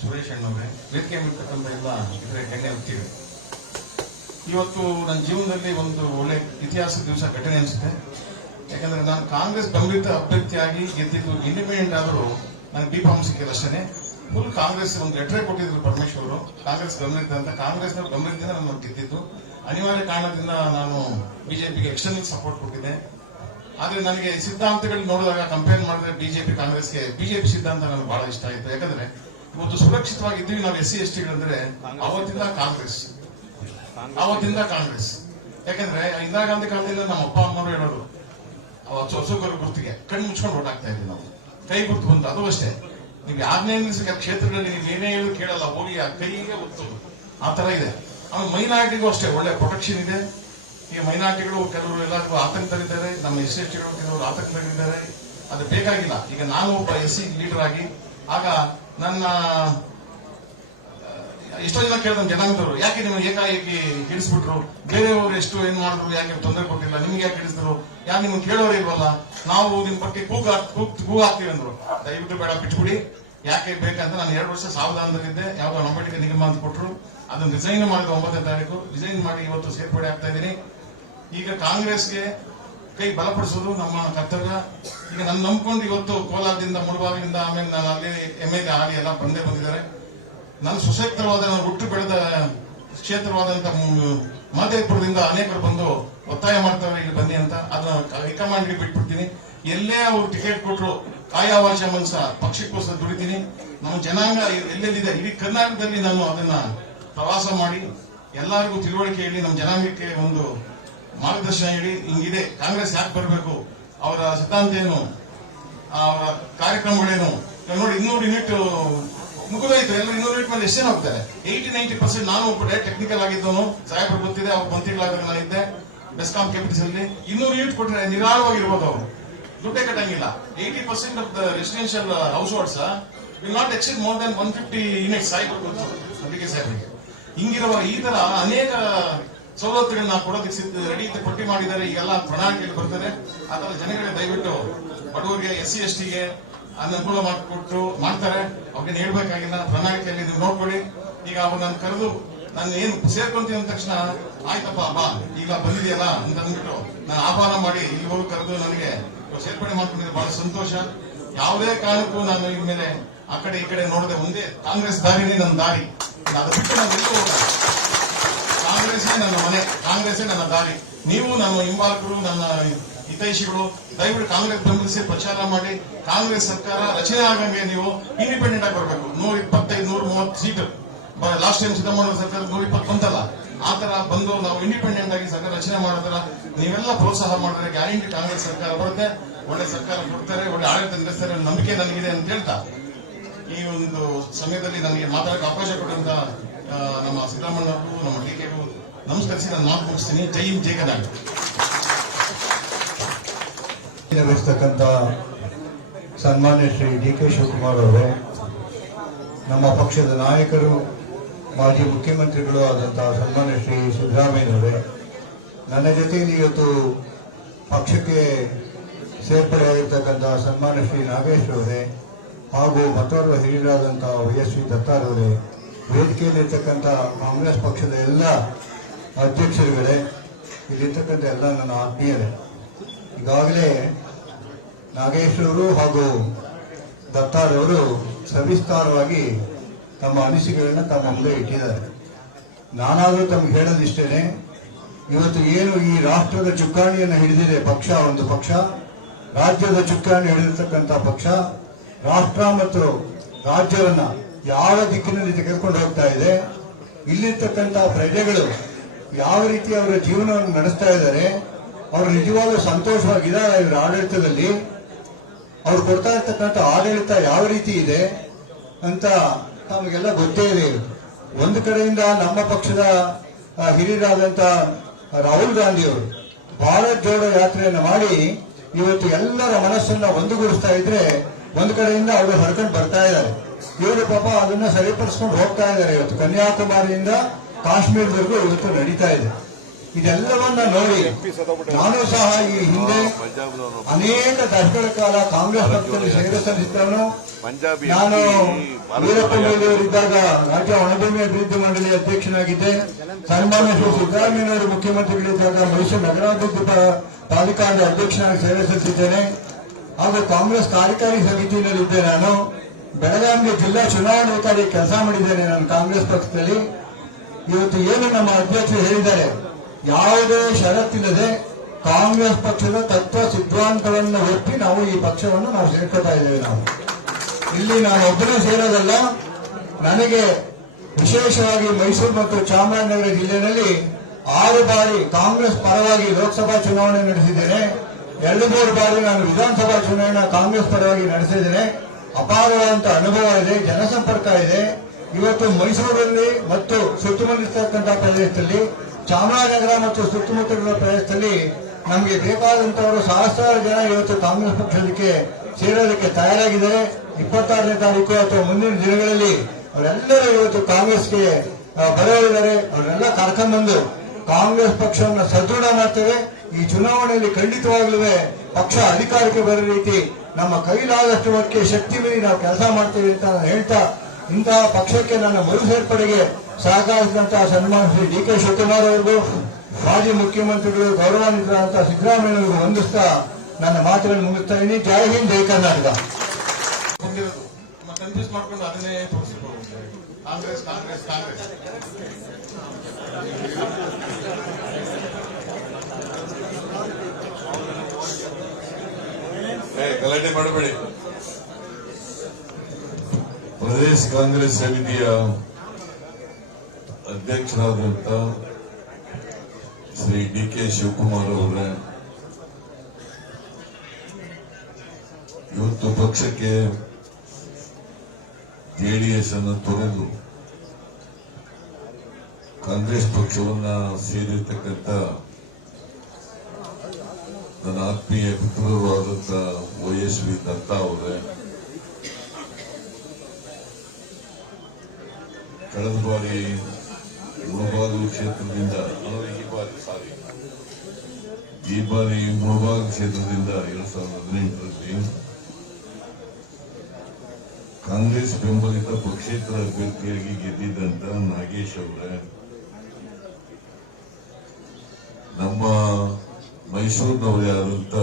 ಸುರೇಶ್ ಅಣ್ಣವರೇ, ವೇದಿಕೆ ಇರ್ತಕ್ಕಂಥ ಎಲ್ಲ ಇತರೆ ಗಣ್ಯ ವ್ಯಕ್ತಿಗಳು, ಇವತ್ತು ನನ್ನ ಜೀವನದಲ್ಲಿ ಒಂದು ಒಳ್ಳೆ ಇತಿಹಾಸದ ದಿವಸ ಘಟನೆ ಅನಿಸುತ್ತೆ. ಯಾಕಂದ್ರೆ ನಾನು ಕಾಂಗ್ರೆಸ್ ಬೆಂಬಲಿತ ಅಭ್ಯರ್ಥಿಯಾಗಿ ಗೆದ್ದಿದ್ದು, ಇಂಡಿಪೆಂಡೆಂಟ್ ಆದರೂ ನನಗೆ B.Pharm ಸಿಕ್ಕಿದಷ್ಟೇ. ಫುಲ್ ಕಾಂಗ್ರೆಸ್ ಒಂದು ಲೆಟರ್ ಕೊಟ್ಟಿದ್ರು ಪರಮೇಶ್ವರ್ ಅವರು, ಕಾಂಗ್ರೆಸ್ ಬೆಂಬಲಿತ ಅಂತ. ಕಾಂಗ್ರೆಸ್ನ ಬೆಂಬಲಿತದಿಂದ ನಾನು ಗೆದ್ದಿದ್ದು. ಅನಿವಾರ್ಯ ಕಾರಣದಿಂದ ನಾನು ಬಿಜೆಪಿಗೆ ಎಕ್ಸ್ಟರ್ನಲ್ ಸಪೋರ್ಟ್ ಕೊಟ್ಟಿದ್ದೆ. ಆದ್ರೆ ನನಗೆ ಸಿದ್ಧಾಂತಗಳು ನೋಡಿದಾಗ ಕಂಪೇರ್ ಮಾಡಿದ್ರೆ ಬಿಜೆಪಿ ಕಾಂಗ್ರೆಸ್ಗೆ ಬಿಜೆಪಿ ಸಿದ್ಧಾಂತ ನನಗೆ ಬಹಳ ಇಷ್ಟ ಆಯಿತು. ಯಾಕಂದ್ರೆ ಇವತ್ತು ಸುರಕ್ಷಿತವಾಗಿದ್ದೀವಿ ನಾವು SC ST ಗಳಂದ್ರೆ ಅವತ್ತಿಂದ ಕಾಂಗ್ರೆಸ್. ಯಾಕಂದ್ರೆ ಇಂದಿರಾ ಗಾಂಧಿ ಕಾಲದಿಂದ ನಮ್ಮ ಅಪ್ಪ ಅಮ್ಮರು ಹೇಳೋರು, ಹೊಸಗರ ಗುರ್ತಿಗೆ ಕಣ್ಣು ಮುಚ್ಕೊಂಡು ಓಟ್ ಆಗ್ತಾ ಇದ್ವಿ ನಾವು. ಕೈ ಗುರ್ತು ಬಂತು, ಅದು ಅಷ್ಟೇ. ನೀವು ಯಾರನ್ನೇ ಕ್ಷೇತ್ರಗಳಲ್ಲಿ ನೀವು ಏನೇ ಹೇಳೋದು ಕೇಳಲ್ಲ, ಹೋಗಿ ಆ ಕೈಗೆ ಒತ್ತೋದು, ಆ ತರ ಇದೆ. ಆಮೇಲೆ ಮೈನಾರಿಟಿಗೂ ಅಷ್ಟೇ ಒಳ್ಳೆ ಪ್ರೊಟೆಕ್ಷನ್ ಇದೆ. ಈಗ ಮೈನಾರಿಟಿಗಳು ಕೆಲವರು ಎಲ್ಲರಿಗೂ ಆತಂಕದಲ್ಲಿದ್ದಾರೆ, ನಮ್ಮ SC ST ಗಳು ಕೆಲವರು ಆತಂಕದಲ್ಲಿದ್ದಾರೆ. ಅದು ಬೇಕಾಗಿಲ್ಲ. ಈಗ ನಾನು ಒಬ್ಬ SC ಲೀಡರ್ ಆಗಿ, ಆಗ ನನ್ನ ಎಷ್ಟೋ ಜನ ಕೇಳಿದ ಜನಾಂಗದವರು, ಯಾಕೆ ನಿಮಗೆ ಏಕಾಏಕಿ ಹಿಡಿಸ್ಬಿಟ್ರು, ಬೇರೆಯವರು ಎಷ್ಟು ಏನ್ ಮಾಡಿದ್ರು, ಯಾಕೆ ತೊಂದರೆ ಕೊಟ್ಟಿಲ್ಲ, ನಿಮ್ಗೆ ಯಾಕೆ ಹಿಡಿಸಿದ್ರು, ಯಾಕೆ ನಿಮ್ಗೆ ಕೇಳೋರು ಇಲ್ವಲ್ಲ, ನಾವು ನಿಮ್ ಬಗ್ಗೆ ಕೂಗು ಹಾಕ್ತೀವಿ ಅಂದ್ರು. ದಯವಿಟ್ಟು ಬೇಡ, ಬಿಟ್ಬಿಡಿ. ಯಾಕೆ ಬೇಕಂತ ನಾನು 2 ವರ್ಷ ಸಾವಧಾನದಲ್ಲಿದ್ದೆ. ಯಾವಾಗ ಅಂಬೇಡ್ಕರ್ ನಿಗಮ ಅಂತ ಕೊಟ್ಟರು, ಅದನ್ನು ರಿಸೈನ್ ಮಾಡಿದ 9ನೇ ತಾರೀಕು ರಿಸೈನ್ ಮಾಡಿ ಇವತ್ತು ಸೇರ್ಪಡೆ ಆಗ್ತಾ ಇದ್ದೀನಿ. ಈಗ ಕಾಂಗ್ರೆಸ್ಗೆ ಕೈ ಬಲಪಡಿಸೋದು ನಮ್ಮ ಕರ್ತವ್ಯ. ಈಗ ನನ್ನ ನಂಬ್ಕೊಂಡು ಇವತ್ತು ಕೋಲಾರದಿಂದ, ಮುಳಬಾಗಿಲಿಂದ, ಆಮೇಲೆ ನಾನು ಅಲ್ಲಿ MLA ಆಗಿ ಎಲ್ಲ ಬಂದಿದ್ದಾರೆ. ನನ್ನ ಸುಸಕ್ತವಾದ, ಹುಟ್ಟು ಬೆಳೆದ ಕ್ಷೇತ್ರವಾದಂತ ಮಹದೇವಪುರದಿಂದ ಅನೇಕರು ಬಂದು ಒತ್ತಾಯ ಮಾಡ್ತಾರೆ ಇಲ್ಲಿ ಬನ್ನಿ ಅಂತ. ಅದನ್ನ ಹೈಕಮಾಂಡ್ಗೆ ಬಿಟ್ಬಿಡ್ತೀನಿ. ಎಲ್ಲೇ ಅವ್ರು ಟಿಕೆಟ್ ಕೊಟ್ಟರು ಕಾಯಾವಾಚ ಮನಸ ಪಕ್ಷಕ್ಕೋಸ್ಕರ ದುಡಿತೀನಿ. ನಮ್ಮ ಜನಾಂಗ ಎಲ್ಲೆಲ್ಲಿದೆ ಇಡೀ ಕರ್ನಾಟಕದಲ್ಲಿ ನಾನು ಅದನ್ನ ಪ್ರವಾಸ ಮಾಡಿ ಎಲ್ಲರಿಗೂ ತಿಳುವಳಿಕೆ ಹೇಳಿ, ನಮ್ಮ ಜನಾಂಗಕ್ಕೆ ಒಂದು ಮಾರ್ಗದರ್ಶನ ಹೇಳಿ, ಹಿಂಗಿದೆ ಕಾಂಗ್ರೆಸ್ ಯಾಕೆ ಬರಬೇಕು, ಅವರ ಸಿದ್ಧಾಂತ ಏನು, ಅವರ ಕಾರ್ಯಕ್ರಮಗಳೇನು. ನೋಡಿ 200 ಯೂನಿಟ್ ಮುಗಿದೋಯ್ತು. ಎಲ್ಲ 200 ಯೂನಿಟ್ ಮೇಲೆ ಎಷ್ಟೇನು ಹೋಗ್ತಾರೆ? 80-90%. ನಾನು ಒಬ್ಬ ಟೆಕ್ನಿಕಲ್ ಆಗಿದ್ದವನು, ಸಾಹೇಬರು ಗೊತ್ತಿದೆ, ಅವ್ರು ಮಂತ್ರಿಗಳಾದಾಗ ನಾನಿದ್ದೆ ಬೆಸ್ಕಾಂ ಕೆಪಿಟಲ್ಸ್ ಅಲ್ಲಿ. 200 ಯೂನಿಟ್ ಕೊಟ್ಟರೆ ನಿರಾಳವಾಗಿರ್ಬೋದು, ಅವರು ದುಡ್ಡೇ ಕಟ್ಟಂಗಿಲ್ಲ. 80% of the residential house holds will not exceed more than 150 unit. ಸಾಹೇಬರು ಗೊತ್ತು, ಅದಕ್ಕೆ ಸಾಹೇಬರಿಗೆ. ಹಿಂಗಿರುವ ಈ ತರ ಅನೇಕ ಸವಲತ್ತುಗಳನ್ನ ಕೊಡೋದಕ್ಕೆ ರೆಡಿ ಪಟ್ಟಿ ಮಾಡಿದ್ದಾರೆ. ಈಗೆಲ್ಲ ಪ್ರಣಾಳಿಕೆಯಲ್ಲಿ ಬರ್ತದೆ. ಆತರ ಜನಗಳಿಗೆ ದಯವಿಟ್ಟು ಬಡವರಿಗೆ, SC/STಗೆ ಅನುಕೂಲ ಮಾಡಿಕೊಟ್ಟು ಮಾಡ್ತಾರೆ. ಅವ್ರಿಗೆ ಹೇಳ್ಬೇಕಾಗಿಲ್ಲ, ಪ್ರಣಾಳಿಕೆಯಲ್ಲಿ ನೀವು ನೋಡ್ಕೊಳ್ಳಿ. ಈಗ ಅವ್ರು ನಾನು ಕರೆದು ನಾನು ಏನು ಸೇರ್ಕೊಂತೀನಿ ಅಂದ ತಕ್ಷಣ ಆಯ್ತಪ್ಪ ಬಾ ಈಗ ಬಂದಿದೆಯಲ್ಲ ಅಂತ ಅಂದ್ಬಿಟ್ಟು ನಾನು ಆಹ್ವಾನ ಮಾಡಿ ಇಲ್ಲಿ ಹೋಗಿ ಕರೆದು ನನಗೆ ಸೇರ್ಪಡೆ ಮಾಡ್ಕೊಂಡಿದ್ದೆ. ಬಹಳ ಸಂತೋಷ. ಯಾವುದೇ ಕಾರಣಕ್ಕೂ ನಾನು ಇನ್ ಮೇಲೆ ಆ ಕಡೆ ಈ ಕಡೆ ನೋಡದೆ ಒಂದೇ ಕಾಂಗ್ರೆಸ್ ದಾರಿನೇ ನನ್ನ ದಾರಿ. ಅದು ಬಿಟ್ಟು ನಾನು ಎಲ್ಲೂ ಹೋಗಲ್ಲ. ಕಾಂಗ್ರೆಸ್ಸೇ ನನ್ನ ಮನೆ, ಕಾಂಗ್ರೆಸ್ಸೇ ನನ್ನ ದಾರಿ. ನೀವು ನನ್ನ ಹಿಂಬಾಲಕರು, ನನ್ನ ಹಿತೈಷಿಗಳು ದಯವಿಟ್ಟು ಕಾಂಗ್ರೆಸ್ ಬೆಂಬಲಿಸಿ ಪ್ರಚಾರ ಮಾಡಿ. ಕಾಂಗ್ರೆಸ್ ಸರ್ಕಾರ ರಚನೆ ಆಗಂಗೆ ನೀವು ಇಂಡಿಪೆಂಡೆಂಟ್ ಆಗಿ ಬರಬೇಕು. 125-130 ಸೀಟ್ ಲಾಸ್ಟ್ ಟೈಮ್ ಸಿದ್ದರಾಮಯ್ಯ ಸರ್ಕಾರ 120 ಬಂತಲ್ಲ, ಆ ತರ ಬಂದು ನಾವು ಇಂಡಿಪೆಂಡೆಂಟ್ ಆಗಿ ಸರ್ಕಾರ ರಚನೆ ಮಾಡೋದ್ರ ನೀವೆಲ್ಲ ಪ್ರೋತ್ಸಾಹ ಮಾಡಿದ್ರೆ ಗ್ಯಾರಂಟಿ ಕಾಂಗ್ರೆಸ್ ಸರ್ಕಾರ ಬರುತ್ತೆ. ಒಳ್ಳೆ ಸರ್ಕಾರ ಕೊಡ್ತಾರೆ, ಒಳ್ಳೆ ಆಡಳಿತ ನಡೆಸ್ತಾರೆ, ನಂಬಿಕೆ ನನಗಿದೆ ಅಂತ ಹೇಳ್ತಾ ಈ ಒಂದು ಸಮಯದಲ್ಲಿ ನನಗೆ ಮಾತಾಡಕ್ಕೆ ಅವಕಾಶ ಕೊಟ್ಟಂತ ನಮ್ಮ ಸಿದ್ದರಾಮಯ್ಯ ಅವರು, ನಮ್ಮ DKಗೂ ನಮಸ್ಕರಿಸಿ ನಾನು ಮಾತು ಮುಗಿಸ್ತೀನಿ. ಜೈ ಹಿಂದ್, ಜೈ ಕರ್ನಾಟಕ. ವಹಿಸ್ತಕ್ಕಂಥ ಸನ್ಮಾನ್ಯ ಶ್ರೀ DK ಶಿವಕುಮಾರ್ ಅವರೇ, ನಮ್ಮ ಪಕ್ಷದ ನಾಯಕರು, ಮಾಜಿ ಮುಖ್ಯಮಂತ್ರಿಗಳು ಆದಂತಹ ಸನ್ಮಾನ್ಯ ಶ್ರೀ ಸಿದ್ದರಾಮಯ್ಯನವರೇ, ನನ್ನ ಜೊತೆಯಲ್ಲಿ ಇವತ್ತು ಪಕ್ಷಕ್ಕೆ ಸೇರ್ಪಡೆಯಾಗಿರ್ತಕ್ಕಂಥ ಸನ್ಮಾನ್ಯ ಶ್ರೀ ನಾಗೇಶ್ ಅವರೇ ಹಾಗೂ ಮತ್ತೋರ್ವ ಹಿರಿಯರಾದಂತಹ YSV ದತ್ತಾರವರೇ, ವೇದಿಕೆಯಲ್ಲಿರ್ತಕ್ಕಂಥ ಕಾಂಗ್ರೆಸ್ ಪಕ್ಷದ ಎಲ್ಲ ಅಧ್ಯಕ್ಷರುಗಳೇ, ಇಲ್ಲಿರ್ತಕ್ಕಂಥ ಎಲ್ಲ ನನ್ನ ಆತ್ಮೀಯರೇ, ಈಗಾಗಲೇ ನಾಗೇಶ್ ಅವರು ಹಾಗೂ ದತ್ತಾರವರು ಸವಿಸ್ತಾರವಾಗಿ ತಮ್ಮ ಅನಿಸಿಕೆಗಳನ್ನ ತಮ್ಮ ಮುಂದೆ ಇಟ್ಟಿದ್ದಾರೆ. ನಾನಾದರೂ ತಮಗೆ ಹೇಳೋದಿಷ್ಟೇನೆ, ಇವತ್ತು ಏನು ಈ ರಾಷ್ಟ್ರದ ಚುಕ್ಕಾಣಿಯನ್ನು ಹಿಡಿದಿದೆ ಪಕ್ಷ, ಒಂದು ಪಕ್ಷ ರಾಜ್ಯದ ಚುಕ್ಕಾಣಿ ಹಿಡಿದಿರ್ತಕ್ಕಂಥ ಪಕ್ಷ, ರಾಷ್ಟ್ರ ಮತ್ತು ರಾಜ್ಯವನ್ನ ಯಾವ ದಿಕ್ಕಿನಲ್ಲಿ ತೆಗೆದುಕೊಂಡು ಹೋಗ್ತಾ ಇದೆ, ಇಲ್ಲಿರ್ತಕ್ಕಂಥ ಪ್ರಜೆಗಳು ಯಾವ ರೀತಿ ಅವರ ಜೀವನವನ್ನು ನಡೆಸ್ತಾ ಇದ್ದಾರೆ, ಅವರು ನಿಜವಾಗ್ಲೂ ಸಂತೋಷವಾಗಿದ್ದಾರೆ ಇವರ ಆಡಳಿತದಲ್ಲಿ, ಅವ್ರು ಕೊಡ್ತಾ ಇರ್ತಕ್ಕಂಥ ಆಡಳಿತ ಯಾವ ರೀತಿ ಇದೆ ಅಂತ ನಮಗೆಲ್ಲ ಗೊತ್ತೇ ಇದೆ. ಒಂದು ಕಡೆಯಿಂದ ನಮ್ಮ ಪಕ್ಷದ ಹಿರಿಯರಾದಂತ ರಾಹುಲ್ ಗಾಂಧಿ ಅವರು ಭಾರತ್ ಜೋಡೋ ಯಾತ್ರೆಯನ್ನು ಮಾಡಿ ಇವತ್ತು ಎಲ್ಲರ ಮನಸ್ಸನ್ನ ಒಂದುಗೂಡಿಸ್ತಾ ಇದ್ರೆ, ಒಂದು ಕಡೆಯಿಂದ ಅವರು ಹೊರಕೊಂಡು ಬರ್ತಾ ಇದ್ದಾರೆ. ಇವರು ಪಾಪ ಅದನ್ನ ಸರಿಪಡಿಸ್ಕೊಂಡು ಹೋಗ್ತಾ ಇದ್ದಾರೆ. ಇವತ್ತು ಕನ್ಯಾಕುಮಾರಿಯಿಂದ ಕಾಶ್ಮೀರದವರೆಗೂ ಇವತ್ತು ನಡೀತಾ ಇದೆ. ಇದೆಲ್ಲವನ್ನ ನೋಡಿ ನಾನು ಸಹ ಈ ಹಿಂದೆ ಅನೇಕ ದಶಕಗಳ ಕಾಲ ಕಾಂಗ್ರೆಸ್ ಪಕ್ಷದಲ್ಲಿ ಸೇವೆ ಸಲ್ಲಿಸಿದ್ದವನು. ನಾನು ವೀರಪ್ಪ ಮೊಯ್ಲಿಯವರಿದ್ದಾಗ ರಾಜ್ಯ ಒಣಭೂಮಿ ಅಭಿವೃದ್ಧಿ ಮಂಡಳಿ ಅಧ್ಯಕ್ಷನಾಗಿದ್ದೆ. ಸನ್ಮಾನ್ಯ ಶ್ರೀ ಸಿದ್ದರಾಮಯ್ಯನವರು ಮುಖ್ಯಮಂತ್ರಿಗಳಿದ್ದಾಗ ಮೈಸೂರು ನಗರಾಭಿವೃದ್ಧಿ ಪ್ರಾಧಿಕಾರದ ಅಧ್ಯಕ್ಷನಾಗಿ ಸೇವೆ ಸಲ್ಲಿಸಿದ್ದೇನೆ. ಹಾಗೂ ಕಾಂಗ್ರೆಸ್ ಕಾರ್ಯಕಾರಿ ಸಮಿತಿಯಲ್ಲಿದ್ದೆ. ನಾನು ಬೆಳಗಾವಿಗೆ ಜಿಲ್ಲಾ ಚುನಾವಣಾಧಿಕಾರಿ ಕೆಲಸ ಮಾಡಿದ್ದೇನೆ ನಾನು ಕಾಂಗ್ರೆಸ್ ಪಕ್ಷದಲ್ಲಿ. ಇವತ್ತು ಏನು ನಮ್ಮ ಅಧ್ಯಕ್ಷರು ಹೇಳಿದ್ದಾರೆ, ಯಾವುದೇ ಷರತ್ತಿಲ್ಲದೆ ಕಾಂಗ್ರೆಸ್ ಪಕ್ಷದ ತತ್ವ ಸಿದ್ಧಾಂತವನ್ನು ಒಪ್ಪಿ ನಾವು ಈ ಪಕ್ಷವನ್ನು ನಾವು ಸೇರ್ಕೊತಾ ಇದ್ದೇವೆ. ನಾವು ಇಲ್ಲಿ ನಾನು ಒಬ್ಬನೇ ಸೇರೋದಲ್ಲ, ನನಗೆ ವಿಶೇಷವಾಗಿ ಮೈಸೂರು ಮತ್ತು ಚಾಮರಾಜನಗರ ಜಿಲ್ಲೆಯಲ್ಲಿ 6 ಬಾರಿ ಕಾಂಗ್ರೆಸ್ ಪರವಾಗಿ ಲೋಕಸಭಾ ಚುನಾವಣೆ ನಡೆಸಿದ್ದೇನೆ. 2-3 ಬಾರಿ ನಾನು ವಿಧಾನಸಭಾ ಚುನಾವಣೆ ಕಾಂಗ್ರೆಸ್ ಪರವಾಗಿ ನಡೆಸಿದ್ದೇನೆ. ಅಪಾರವಾದಂತಹ ಅನುಭವ ಇದೆ, ಜನಸಂಪರ್ಕ ಇದೆ. ಇವತ್ತು ಮೈಸೂರಲ್ಲಿ ಮತ್ತು ಸುತ್ತಮುತ್ತಲಿರ್ತಕ್ಕಂತಹ ಪ್ರದೇಶದಲ್ಲಿ, ಚಾಮರಾಜನಗರ ಮತ್ತು ಸುತ್ತಮುತ್ತಲಿನ ಪ್ರದೇಶದಲ್ಲಿ ನಮಗೆ ಬೇಕಾದಂತವರು ಸಹಸ್ರಾರು ಜನ ಇವತ್ತು ಕಾಂಗ್ರೆಸ್ ಪಕ್ಷಕ್ಕೆ ಸೇರೋದಕ್ಕೆ ತಯಾರಾಗಿದ್ದಾರೆ. 26ನೇ ತಾರೀಕು ಅಥವಾ ಮುಂದಿನ ದಿನಗಳಲ್ಲಿ ಅವರೆಲ್ಲರೂ ಇವತ್ತು ಕಾಂಗ್ರೆಸ್ಗೆ ಬರೋರಿದ್ದಾರೆ. ಅವರೆಲ್ಲ ಕರ್ಕೊಂಡ್ಬಂದು ಕಾಂಗ್ರೆಸ್ ಪಕ್ಷವನ್ನು ಸದೃಢ ಮಾಡ್ತೇವೆ. ಈ ಚುನಾವಣೆಯಲ್ಲಿ ಖಂಡಿತವಾಗ್ಲೂ ಪಕ್ಷ ಅಧಿಕಾರಕ್ಕೆ ಬರೋ ರೀತಿ ನಮ್ಮ ಕೈಲಾದಷ್ಟು ಮಟ್ಟಿಗೆ ಶಕ್ತಿ ಮೀರಿ ನಾವು ಕೆಲಸ ಮಾಡ್ತೇವೆ ಅಂತ ನಾನು ಹೇಳ್ತಾ, ಇಂತಹ ಪಕ್ಷಕ್ಕೆ ನನ್ನ ಮರು ಸೇರ್ಪಡೆಗೆ ಸಹಕರಿಸಿದಂತಹ ಸನ್ಮಾನ್ಯ ಶ್ರೀ DK ಶಿವಕುಮಾರ್ ಅವರಿಗೂ, ಮಾಜಿ ಮುಖ್ಯಮಂತ್ರಿಗಳು ಗೌರವಾನ್ವಿತರಾದಂತಹ ಸಿದ್ದರಾಮಯ್ಯನವರಿಗೆ ವಂದಿಸ್ತಾ ನನ್ನ ಮಾತುಗಳನ್ನು ಮುಗಿಸ್ತಾ ಇದ್ದೀನಿ. ಜೈ ಹಿಂದ್, ಜೈ ಕರ್ನಾಟಕ. ಬಂದಿರೋದು ಕನ್ಫ್ಯೂಸ್ ಮಾಡ್ಕೊಂಡು ಅದನ್ನೇ ತೋರಿಸ್ಬೋದು. ಕಾಂಗ್ರೆಸ್ ಕಾಂಗ್ರೆಸ್ ಕಾಂಗ್ರೆಸ್ ಗಲಾಟೆ ಮಾಡಬೇಡಿ. ಪ್ರದೇಶ ಕಾಂಗ್ರೆಸ್ ಸಮಿತಿಯ ಅಧ್ಯಕ್ಷರಾದಂತ ಶ್ರೀ ಡಿ.ಕೆ. ಶಿವಕುಮಾರ್ ಅವರೇ, ಇವತ್ತು ಪಕ್ಷಕ್ಕೆ ಜೆಡಿಎಸ್ ಅನ್ನು ತೊರೆದು ಕಾಂಗ್ರೆಸ್ ಪಕ್ಷವನ್ನ ಸೇರಿರ್ತಕ್ಕಂಥ ನನ್ನ ಆತ್ಮೀಯ ಮಿತ್ರರು ಆದಂತ OSV ದತ್ತಾ ಅವರೇ, ಕಳೆದ ಬಾರಿ ಮುಳಬಾಗಿಲು ಕ್ಷೇತ್ರದಿಂದ ಈ ಬಾರಿ ಮುಳಬಾಗಿಲು ಕ್ಷೇತ್ರದಿಂದ 2018ರಲ್ಲಿ ಕಾಂಗ್ರೆಸ್ ಬೆಂಬಲಿತ ಪಕ್ಷೇತರ ಅಭ್ಯರ್ಥಿಯಾಗಿ ಗೆದ್ದಿದ್ದಂತ ನಾಗೇಶ್ ಅವರೇ, ನಮ್ಮ ಮೈಸೂರಿನವರೇ ಆದಂತ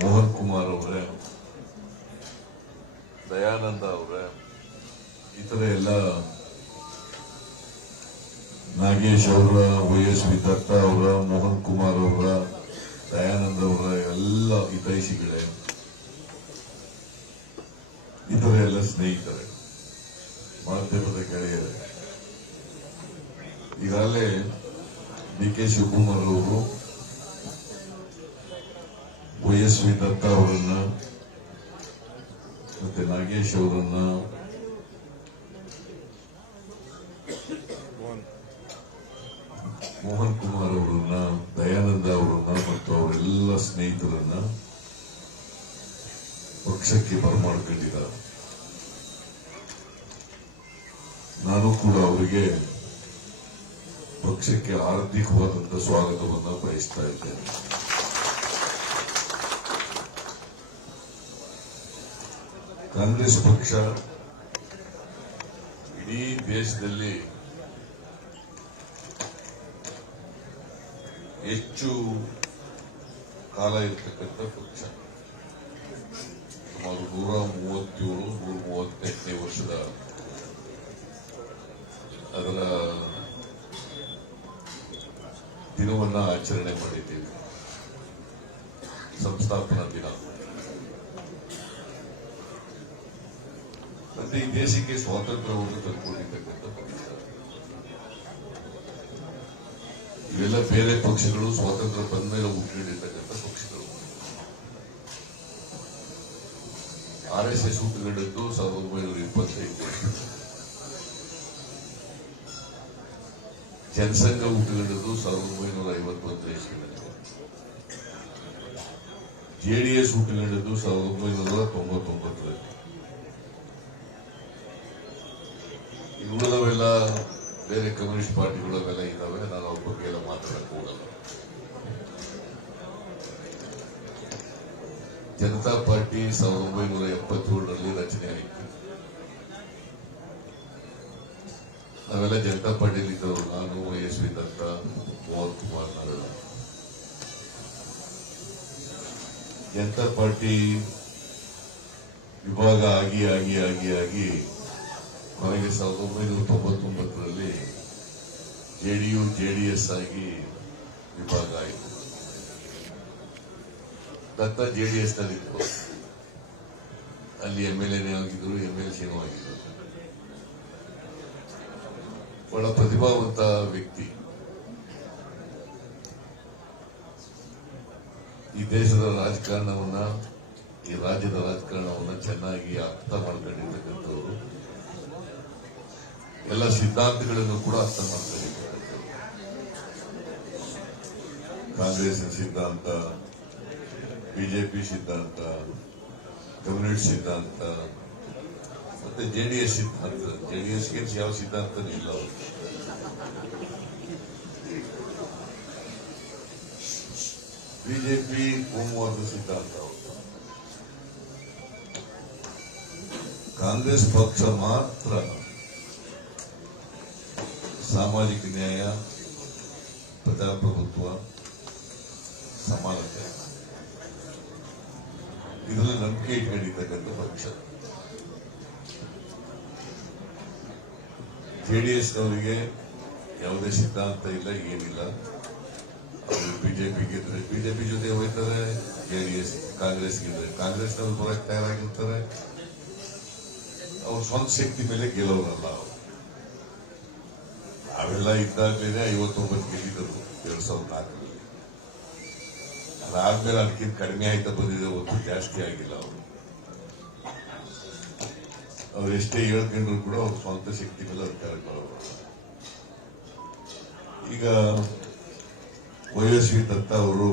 ಮೋಹನ್ ಕುಮಾರ್ ಅವರೇ, ದಯಾನಂದ ಅವರೇ, ಇತರ ಎಲ್ಲ ನಾಗೇಶ್ ಅವರ, OSV ದತ್ತಾ ಅವರ, ಮೋಹನ್ ಕುಮಾರ್ ಅವರ, ದಯಾನಂದ ಅವರ ಎಲ್ಲ ಹಿತೈಷಿಗಳೇ, ಇತರ ಎಲ್ಲ ಸ್ನೇಹಿತರೆ, ಮಾಧ್ಯಮದ ಗೆಳೆಯರೇ, ಈಗಾಗಲೇ ಡಿ.ಕೆ. ಶಿವಕುಮಾರ್ ಅವರು OSV ದತ್ತಾ ಅವರನ್ನ ಮತ್ತೆ ನಾಗೇಶ್ ಅವರನ್ನ ಮೋಹನ್ ಕುಮಾರ್ ಅವರನ್ನ, ದಯಾನಂದ ಅವರನ್ನ ಮತ್ತು ಅವರೆಲ್ಲ ಸ್ನೇಹಿತರನ್ನ ಪಕ್ಷಕ್ಕೆ ಬರಮಾಡ್ಕೊಂಡಿದ್ದಾರೆ. ನಾನು ಕೂಡ ಅವರಿಗೆ ಪಕ್ಷಕ್ಕೆ ಆರ್ಥಿಕವಾದಂತಹ ಸ್ವಾಗತವನ್ನು ಬಯಸ್ತಾ ಇದ್ದೇನೆ. ಕಾಂಗ್ರೆಸ್ ಪಕ್ಷ ಇಡೀ ದೇಶದಲ್ಲಿ ಹೆಚ್ಚು ಕಾಲ ಇರತಕ್ಕಂಥ ಪಕ್ಷ. ಸುಮಾರು 138ನೇ ವರ್ಷದ ಅದರ ದಿನವನ್ನ ಆಚರಣೆ ಮಾಡಿದ್ದೇವೆ, ಸಂಸ್ಥಾಪನಾ ದಿನ. ಮತ್ತೆ ಈ ದೇಶಕ್ಕೆ ಸ್ವಾತಂತ್ರ್ಯವನ್ನು ತಂದುಕೊಂಡಿರ್ತಕ್ಕಂಥ ಪಕ್ಷ. ಇವೆಲ್ಲ ಬೇರೆ ಪಕ್ಷಗಳು ಸ್ವಾತಂತ್ರ್ಯ ಬಂದ ಮೇಲೆ ಹುಟ್ಟಿಕೊಂಡಿರ್ತಕ್ಕಂಥ ಪಕ್ಷಗಳು. RSS ಹುಟ್ಟುಗೊಂಡದ್ದು 1925, Jana Sangh ಹುಟ್ಟುಗೊಂಡದ್ದು 1951 ಇಸ್ವಿನಲ್ಲಿ, JDS ಹುಟ್ಟುಗೊಂಡದ್ದು 1999ರಲ್ಲಿ. ಇವುಗಳವೆಲ್ಲ ಬೇರೆ ಕಮ್ಯುನಿಸ್ಟ್ ಪಾರ್ಟಿಗಳವೆಲ್ಲ ಇದ್ದಾವೆ, ನಾನು ಅವ್ರ ಬಗ್ಗೆ ಎಲ್ಲ ಮಾತಾಡಕ್ಕೆ ಹೋಗಲ್ಲ. ಜನತಾ ಪಾರ್ಟಿ 1977ರಲ್ಲಿ ರಚನೆ ಆಯಿತು. ನಾವೆಲ್ಲ ಜನತಾ ಪಾರ್ಟಿಯಲ್ಲಿ ಇದ್ದವರು, ನಾನು, OSV ದತ್ತಾ, ಮೋಹನ್ ಕುಮಾರ್, ನಾವೆಲ್ಲ. ಜನತಾ ಪಾರ್ಟಿ ವಿಭಾಗ ಆಗಿ ಆಗಿ ಆಗಿ ಆಗಿ ಕೊನೆಗೆ 1999ರಲ್ಲಿ JDU JDS ಆಗಿ ವಿಭಾಗ ಆಯಿತು. ದತ್ತ JDS ನಲ್ಲಿದ್ರು, ಅಲ್ಲಿ MLA ಆಗಿದ್ರು, MLC ಆಗಿದ್ರು. ಬಹಳ ಪ್ರತಿಭಾವಂತ ವ್ಯಕ್ತಿ. ಈ ದೇಶದ ರಾಜಕಾರಣವನ್ನ, ಈ ರಾಜ್ಯದ ರಾಜಕಾರಣವನ್ನ ಚೆನ್ನಾಗಿ ಅರ್ಥ ಮಾಡ್ಕೊಂಡಿರ್ತಕ್ಕಂಥವ್ರು, ಎಲ್ಲ ಸಿದ್ಧಾಂತಗಳನ್ನು ಕೂಡ ಅರ್ಥ ಮಾಡ್ಕೊಂಡಿದ್ದಾರೆ. ಕಾಂಗ್ರೆಸ್ನ ಸಿದ್ಧಾಂತ, ಬಿಜೆಪಿ ಸಿದ್ಧಾಂತ, ಕಮ್ಯುನಿಸ್ಟ್ ಸಿದ್ಧಾಂತ, ಮತ್ತೆ JDS ಸಿದ್ಧಾಂತ. JDSಗೆ ಯಾವ ಸಿದ್ಧಾಂತನೂ ಇಲ್ಲ ಅವರು. ಬಿಜೆಪಿ ಕೋಮುವಾದ ಸಿದ್ಧಾಂತ ಅವರು. ಕಾಂಗ್ರೆಸ್ ಪಕ್ಷ ಮಾತ್ರ ಸಾಮಾಜಿಕ ನ್ಯಾಯ, ಪ್ರಜಾಪ್ರಭುತ್ವ, ಸಮಾನತೆ ಇದರಲ್ಲಿ ನಂಬಿಕೆ ಇಟ್ಕೊಂಡಿರ್ತಕ್ಕಂಥ ಪಕ್ಷ. ಜೆಡಿಎಸ್ನವರಿಗೆ ಯಾವುದೇ ಸಿದ್ಧಾಂತ ಇಲ್ಲ, ಏನಿಲ್ಲ. ಅವರು ಬಿಜೆಪಿ ಗೆದ್ರೆ ಬಿಜೆಪಿ ಜೊತೆ ಹೋಗ್ತಾರೆ, ಜೆಡಿಎಸ್ ಕಾಂಗ್ರೆಸ್ ಗೆದ್ರೆ ಕಾಂಗ್ರೆಸ್ನವರು ಬರಕ್ಕೆ ತಯಾರಾಗಿರ್ತಾರೆ. ಅವ್ರ ಸ್ವಂತ ಶಕ್ತಿ ಮೇಲೆ ಗೆಲ್ಲೋರಲ್ಲ. ಅವೆಲ್ಲ ಇದ್ದಾಗಲೇ 59 ಗೆದ್ದಿದ್ದರು 2004ರಲ್ಲಿ. ಅದಾದ್ಮೇಲೆ ಅದಕ್ಕಿಂತ ಕಡಿಮೆ ಆಯ್ತಾ ಬಂದಿದೆ, ಹೊತ್ತು ಜಾಸ್ತಿ ಆಗಿಲ್ಲ. ಅವ್ರು ಎಷ್ಟೇ ಹೇಳ್ಕೊಂಡ್ರು ಕೂಡ ಅವ್ರ ಸ್ವಂತ ಶಕ್ತಿ ಮೇಲೆ ಅಧಿಕಾರಕ್ಕೆ. ಈಗ ಓವೈಸಿ ದತ್ತ ಅವರು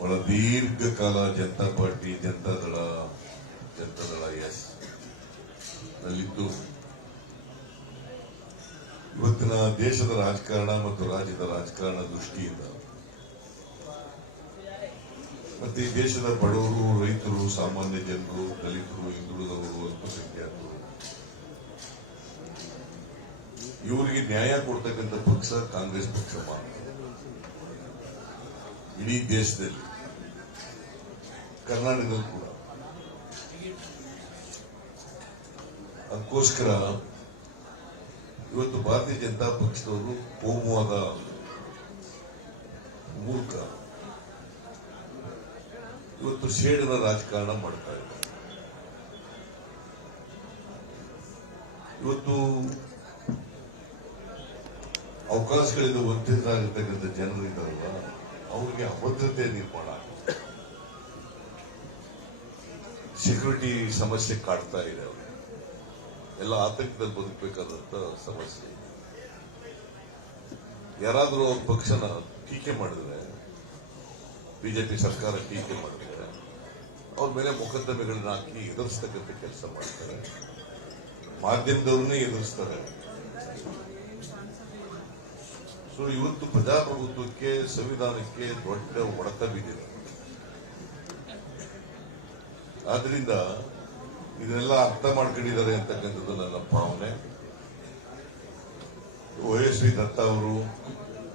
ಬಹಳ ದೀರ್ಘಕಾಲ ಜನತಾ ಪಾರ್ಟಿ, ಜನತಾದಳ ಎಸ್ ನಲ್ಲಿದ್ದು ಇವತ್ತಿನ ದೇಶದ ರಾಜಕಾರಣ ಮತ್ತು ರಾಜ್ಯದ ರಾಜಕಾರಣ ದೃಷ್ಟಿಯಿಂದ ಮತ್ತೆ ಈ ದೇಶದ ಬಡವರು, ರೈತರು, ಸಾಮಾನ್ಯ ಜನರು, ದಲಿತರು, ಹಿಂದುಳಿದವರು, ಅಲ್ಪಸಂಖ್ಯಾತರು ಇವರಿಗೆ ನ್ಯಾಯ ಕೊಡ್ತಕ್ಕಂಥ ಪಕ್ಷ ಕಾಂಗ್ರೆಸ್ ಪಕ್ಷ ಮಾತ್ರ ಇಡೀ ದೇಶದಲ್ಲಿ, ಕರ್ನಾಟಕದಲ್ಲಿ ಕೂಡ. ಅದಕ್ಕೋಸ್ಕರ ಇವತ್ತು ಭಾರತೀಯ ಜನತಾ ಪಕ್ಷದವರು ಕೋಮುವಾದ ಮೂಲಕ ಇವತ್ತು ಶೇಡಿನ ರಾಜಕಾರಣ ಮಾಡ್ತಾ ಇದ್ದಾರೆ. ಇವತ್ತು ಅವಕಾಶಗಳಿಂದ ವಂಚಿತರಾಗಿರ್ತಕ್ಕಂಥ ಜನರು ಇದ್ದಾರಲ್ಲ, ಅವರಿಗೆ ಅಭದ್ರತೆ ನಿರ್ಮಾಣ ಆಗಿದೆ. ಸೆಕ್ಯೂರಿಟಿ ಸಮಸ್ಯೆ ಕಾಡ್ತಾ ಇದೆ. ಅವರು ಎಲ್ಲ ಆತಂಕದಲ್ಲಿ ಬದುಕಬೇಕಾದಂತ ಸಮಸ್ಯೆ. ಯಾರಾದರೂ ಅವ್ರ ಪಕ್ಷನ ಟೀಕೆ ಮಾಡಿದ್ರೆ, ಬಿಜೆಪಿ ಸರ್ಕಾರ ಟೀಕೆ ಮಾಡಿದ್ರೆ ಅವ್ರ ಮೇಲೆ ಮೊಕದ್ದಮೆಗಳನ್ನ ಹಾಕಿ ಎದುರಿಸ್ತಕ್ಕಂಥ ಕೆಲಸ ಮಾಡ್ತಾರೆ. ಮಾಧ್ಯಮದವ್ರನ್ನೇ ಎದುರಿಸ್ತಾರೆ. ಸೊ ಇವತ್ತು ಪ್ರಜಾಪ್ರಭುತ್ವಕ್ಕೆ, ಸಂವಿಧಾನಕ್ಕೆ ದೊಡ್ಡ ಹೊಡೆತ ಬಿದ್ದಿದೆ. ಆದ್ರಿಂದ ಇದನ್ನೆಲ್ಲ ಅರ್ಥ ಮಾಡ್ಕೊಂಡಿದ್ದಾರೆ ಅಂತಕ್ಕಂಥದ್ದು ನನ್ನ ಭಾವನೆ. ಓವೈಸಿ ದತ್ತ ಅವರು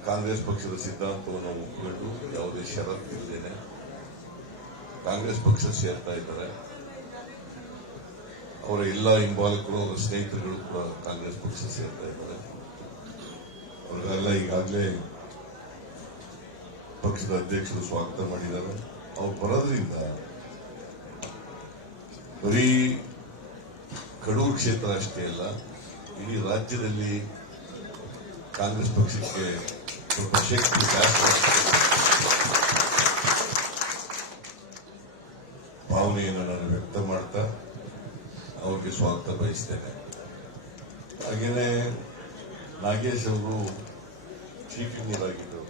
ಕಾಂಗ್ರೆಸ್ ಪಕ್ಷದ ಸಿದ್ಧಾಂತವನ್ನು ಒಪ್ಪಿಕೊಂಡು ಯಾವುದೇ ಷರತ್ತು ಇಲ್ಲದೇನೆ ಕಾಂಗ್ರೆಸ್ ಪಕ್ಷ ಸೇರ್ತಾ ಇದ್ದಾರೆ. ಅವರ ಎಲ್ಲ ಹಿಂಬಾಲಕರು, ಅವರ ಸ್ನೇಹಿತರುಗಳು ಕೂಡ ಕಾಂಗ್ರೆಸ್ ಪಕ್ಷ ಸೇರ್ತಾ ಇದ್ದಾರೆ. ಅವ್ರಿಗೆಲ್ಲ ಈಗಾಗಲೇ ಪಕ್ಷದ ಅಧ್ಯಕ್ಷರು ಸ್ವಾಗತ ಮಾಡಿದ್ದಾರೆ. ಅವ್ರು ಬರೋದ್ರಿಂದ ಬರೀ ಕಡೂರು ಕ್ಷೇತ್ರ ಅಷ್ಟೇ ಅಲ್ಲ, ಇಡೀ ರಾಜ್ಯದಲ್ಲಿ ಕಾಂಗ್ರೆಸ್ ಪಕ್ಷಕ್ಕೆ ಸ್ವಲ್ಪ ಶಕ್ತಿ ಜಾಸ್ತಿ ಭಾವನೆಯನ್ನು ನಾನು ವ್ಯಕ್ತ ಮಾಡ್ತಾ ಅವ್ರಿಗೆ ಸ್ವಾಗತ ಬಯಸ್ತೇನೆ. ಹಾಗೇನೆ ನಾಗೇಶ್ ಅವರು ಚೀಫ್ ಇಂಜಿನಿಯರ್ ಆಗಿದ್ದರು.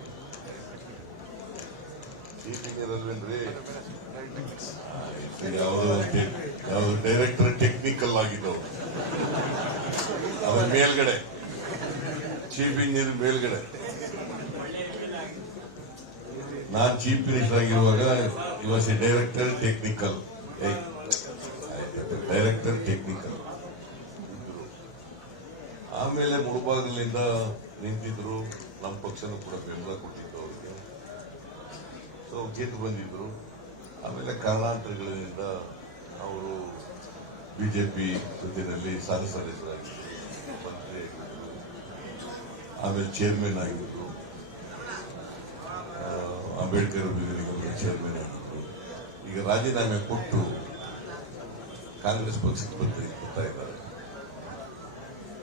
ಚೀಫ್ ಇಂಜಿನಿಯರ್ ಅಲ್ವೇನ್ರಿ? ಯಾವ್ದು ಡೈರೆಕ್ಟರ್ ಟೆಕ್ನಿಕಲ್ ಆಗಿದ್ದವರು. ಅವ್ರ ಮೇಲ್ಗಡೆ ಚೀಫ್ ಇಂಜಿನಿಯರ್ ಮೇಲ್ಗಡೆ. ನಾನ್ ಚೀಫ್ ಮಿನಿಸ್ಟರ್ ಆಗಿರುವಾಗ ಇವಾಸ್ ಡೈರೆಕ್ಟರ್ ಟೆಕ್ನಿಕಲ್. Director technical. ಆಮೇಲೆ ಮುಳುಬಾಗಿಲಿಂದ ನಿಂತಿದ್ರು. ನಮ್ಮ ಪಕ್ಷನೂ ಕೂಡ ಬೆಂಬಲ ಕೊಟ್ಟಿದ್ದು ಅವರಿಗೆ. ಸೊ ಗೆದ್ದು ಬಂದಿದ್ರು. ಆಮೇಲೆ ಕಾರಣಾಂತರಗಳಿಂದ ಅವರು ಬಿಜೆಪಿ ಜೊತೆಯಲ್ಲಿ ಸದಸ್ಯರಾಗಿದ್ದರು, ಮಂತ್ರಿ ಆಗಿದ್ರು, ಆಮೇಲೆ ಚೇರ್ಮನ್ ಆಗಿದ್ರು, ಅಂಬೇಡ್ಕರ್ ನಿಗಮದ ಚೇರ್ಮನ್ ಆಗಿದ್ರು. ಈಗ ರಾಜೀನಾಮೆ ಕೊಟ್ಟು ಕಾಂಗ್ರೆಸ್ ಪಕ್ಷಕ್ಕೆ ಬರ್ತಾ ಇದ್ದಾರೆ.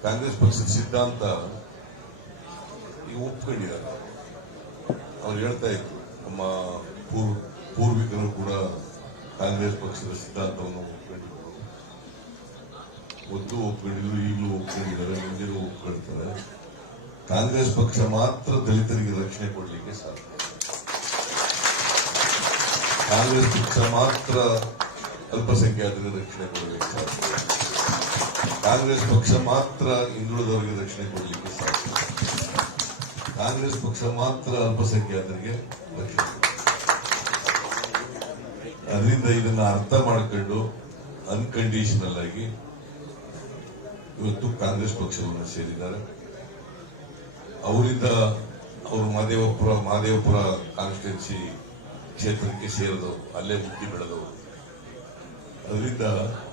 ಕಾಂಗ್ರೆಸ್ ಪಕ್ಷದ ಸಿದ್ಧಾಂತ ಈಗ ಒಪ್ಕೊಂಡಿದ್ದಾರೆ. ಅವ್ರು ಹೇಳ್ತಾ ಇದ್ರು, ನಮ್ಮ ಪೂರ್ವಿಕರು ಕೂಡ ಕಾಂಗ್ರೆಸ್ ಪಕ್ಷದ ಸಿದ್ಧಾಂತವನ್ನು ಒಪ್ಕೊಂಡಿದ್ರು. ಮೊದಲು ಒಪ್ಕೊಂಡಿದ್ರು, ಈಗಲೂ ಒಪ್ಕೊಂಡಿದ್ದಾರೆ, ಮುಂದಿನೂ ಒಪ್ಕೊಳ್ತಾರೆ. ಕಾಂಗ್ರೆಸ್ ಪಕ್ಷ ಮಾತ್ರ ದಲಿತರಿಗೆ ರಕ್ಷಣೆ ಕೊಡಲಿಕ್ಕೆ ಸಾಧ್ಯ. ಕಾಂಗ್ರೆಸ್ ಪಕ್ಷ ಮಾತ್ರ ಅಲ್ಪಸಂಖ್ಯಾತರಿಗೆ ರಕ್ಷಣೆ ಕೊಡಲಿಕ್ಕೆ ಸಾಧ್ಯ. ಕಾಂಗ್ರೆಸ್ ಪಕ್ಷ ಮಾತ್ರ ಹಿಂದುಳಿದವರಿಗೆ ರಕ್ಷಣೆ ಕೊಡಲಿಕ್ಕೆ ಸಾಧ್ಯ. ಕಾಂಗ್ರೆಸ್ ಪಕ್ಷ ಮಾತ್ರ ಅಲ್ಪಸಂಖ್ಯಾತರಿಗೆ ರಕ್ಷಣೆ. ಅದರಿಂದ ಇದನ್ನ ಅರ್ಥ ಮಾಡಿಕೊಂಡು ಅನ್ಕಂಡೀಷನಲ್ ಆಗಿ ಇವತ್ತು ಕಾಂಗ್ರೆಸ್ ಪಕ್ಷವನ್ನು ಸೇರಿದ್ದಾರೆ. ಅವರಿಂದ ಅವರು ಮಹದೇವಪುರ ಕಾನ್ಸ್ಟಿಟ್ಯೂನ್ಸಿ ಕ್ಷೇತ್ರಕ್ಕೆ ಸೇರಿದವರು, ಅಲ್ಲೇ ಹುಟ್ಟಿ ಬೆಳೆದವರು. ಅದರಿಂದ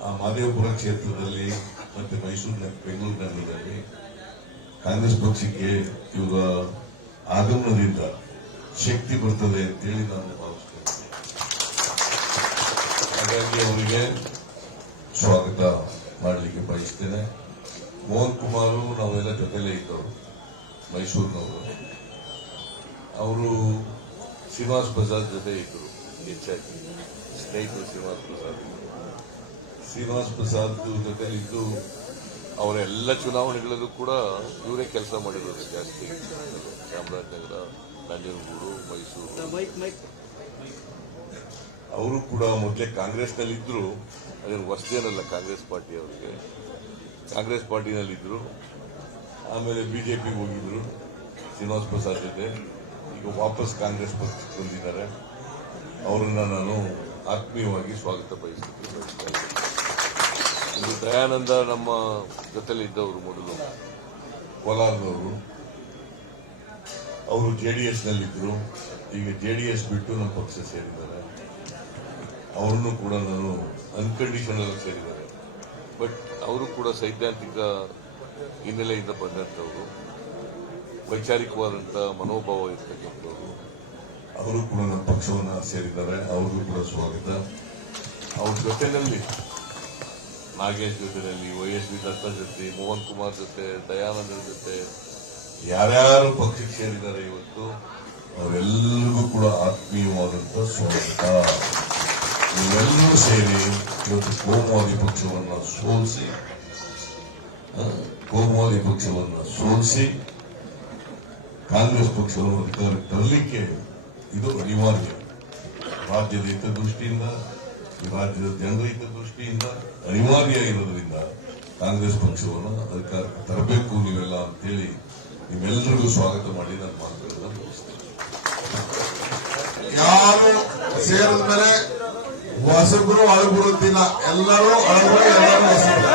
ಆ ಮಹದೇವಪುರ ಕ್ಷೇತ್ರದಲ್ಲಿ ಮತ್ತೆ ಬೆಂಗಳೂರು ನಗರದಲ್ಲಿ ಕಾಂಗ್ರೆಸ್ ಪಕ್ಷಕ್ಕೆ ಇವರ ಆಗಮನದಿಂದ ಶಕ್ತಿ ಬರ್ತದೆ ಅಂತೇಳಿ ನಾನು ಭಾವಿಸ್ತೇನೆ. ಹಾಗಾಗಿ ಅವರಿಗೆ ಸ್ವಾಗತ ಮಾಡಲಿಕ್ಕೆ ಬಯಸ್ತೇನೆ. ಮೋಹನ್ ಕುಮಾರ್ ನಾವೆಲ್ಲ ಜೊತೆಲೇ ಇದ್ದವರು, ಮೈಸೂರಿನವರು. ಅವರು ಶ್ರೀನಿವಾಸ್ ಪ್ರಸಾದ್ ಜೊತೆ ಇದ್ದರು, ಹೆಚ್ಚಾಗಿ ಸ್ನೇಹಿತರು. ಶ್ರೀನಿವಾಸ್ ಪ್ರಸಾದ್ ಜೊತೆಲಿದ್ದು ಅವರ ಎಲ್ಲ ಚುನಾವಣೆಗಳಲ್ಲೂ ಕೂಡ ಇವರೇ ಕೆಲಸ ಮಾಡಿರೋದು ಜಾಸ್ತಿ. ಚಾಮರಾಜನಗರ, ನಂಜನಗೂಡು, ಮೈಸೂರು. ಅವರು ಕೂಡ ಮೊದಲೇ ಕಾಂಗ್ರೆಸ್ನಲ್ಲಿದ್ದರು. ಅದೇನು ಹೊಸದೇನಲ್ಲ ಕಾಂಗ್ರೆಸ್ ಪಾರ್ಟಿ ಅವರಿಗೆ. ಕಾಂಗ್ರೆಸ್ ಪಾರ್ಟಿನಲ್ಲಿದ್ದರು, ಆಮೇಲೆ ಬಿಜೆಪಿಗೆ ಹೋಗಿದ್ರು ಶ್ರೀನಿವಾಸ್ ಪ್ರಸಾದ್ ಜೊತೆ. ಈಗ ವಾಪಸ್ ಕಾಂಗ್ರೆಸ್ ಪಕ್ಷಕ್ಕೆ ಬಂದಿದ್ದಾರೆ. ಅವರನ್ನ ನಾನು ಆತ್ಮೀಯವಾಗಿ ಸ್ವಾಗತ ಬಯಸ್ತಾ ಇದ್ದೇನೆ. ಇದು ದಯಾನಂದ ನಮ್ಮ ಜೊತೆಲಿ ಇದ್ದವರು, ಮೊದಲು ಕೋಲಾರದವರು. ಅವರು ಜೆಡಿಎಸ್ನಲ್ಲಿದ್ದರು, ಈಗ ಜೆಡಿಎಸ್ ಬಿಟ್ಟು ನಮ್ಮ ಪಕ್ಷ ಸೇರಿದ್ದಾರೆ. ಅವರನ್ನು ಕೂಡ ನಾನು ಅನ್ಕಂಡೀಷನಲ್ ಸೇರಿದ್ದಾರೆ. ಬಟ್ ಅವರು ಕೂಡ ಸೈದ್ಧಾಂತಿಕ ಹಿನ್ನೆಲೆಯಿಂದ ಬಂದಂಥವರು, ವೈಚಾರಿಕವಾದಂಥ ಮನೋಭಾವ ಇರ್ತಕ್ಕಂಥವ್ರು. ಅವರು ಕೂಡ ನಮ್ಮ ಪಕ್ಷವನ್ನು ಸೇರಿದ್ದಾರೆ. ಅವ್ರಿಗೂ ಕೂಡ ಸ್ವಾಗತ. ಅವ್ರ ಜೊತೆಯಲ್ಲಿ ನಾಗೇಶ್ ಜೊತೆಯಲ್ಲಿ, OSV ದತ್ತ ಜೊತೆ, ಮೋಹನ್ ಕುಮಾರ್ ಜೊತೆ, ದಯಾನಂದ ಜೊತೆ ಯಾರ್ಯಾರು ಪಕ್ಷಕ್ಕೆ ಸೇರಿದ್ದಾರೆ ಇವತ್ತು, ಅವರೆಲ್ಲರಿಗೂ ಕೂಡ ಆತ್ಮೀಯವಾದಂಥ ಸ್ವಾಗತ. ನೀವೆಲ್ಲರೂ ಸೇರಿ ಇವತ್ತು ಕೋಮುವಾದಿ ಪಕ್ಷವನ್ನು ಸೋಲಿಸಿ ಕಾಂಗ್ರೆಸ್ ಪಕ್ಷವನ್ನು ಅಧಿಕಾರಕ್ಕೆ ತರಲಿಕ್ಕೆ ಇದು ಅನಿವಾರ್ಯ. ರಾಜ್ಯದ ಹಿತದೃಷ್ಟಿಯಿಂದ, ರಾಜ್ಯದ ಜನರ ಹಿತದೃಷ್ಟಿಯಿಂದ ಅನಿವಾರ್ಯ ಇರೋದ್ರಿಂದ ಕಾಂಗ್ರೆಸ್ ಪಕ್ಷವನ್ನು ಅಧಿಕಾರಕ್ಕೆ ತರಬೇಕು ನೀವೆಲ್ಲ ಅಂತೇಳಿ ನಿಮ್ಮೆಲ್ಲರಿಗೂ ಸ್ವಾಗತ ಮಾಡಿ ನನ್ನ ಮಾತುಗಳನ್ನು ಮುಗಿಸ್ತೇನೆ. ಯಾರು ಸೇರಿದ ಮೇಲೆ ಹೊಸಬ್ರು ಅಳಗುರುತ್ತಿಲ್ಲ, ಎಲ್ಲರೂ ಅಳಗುರು, ಎಲ್ಲರೂ ಹೊಸಬ್ರು.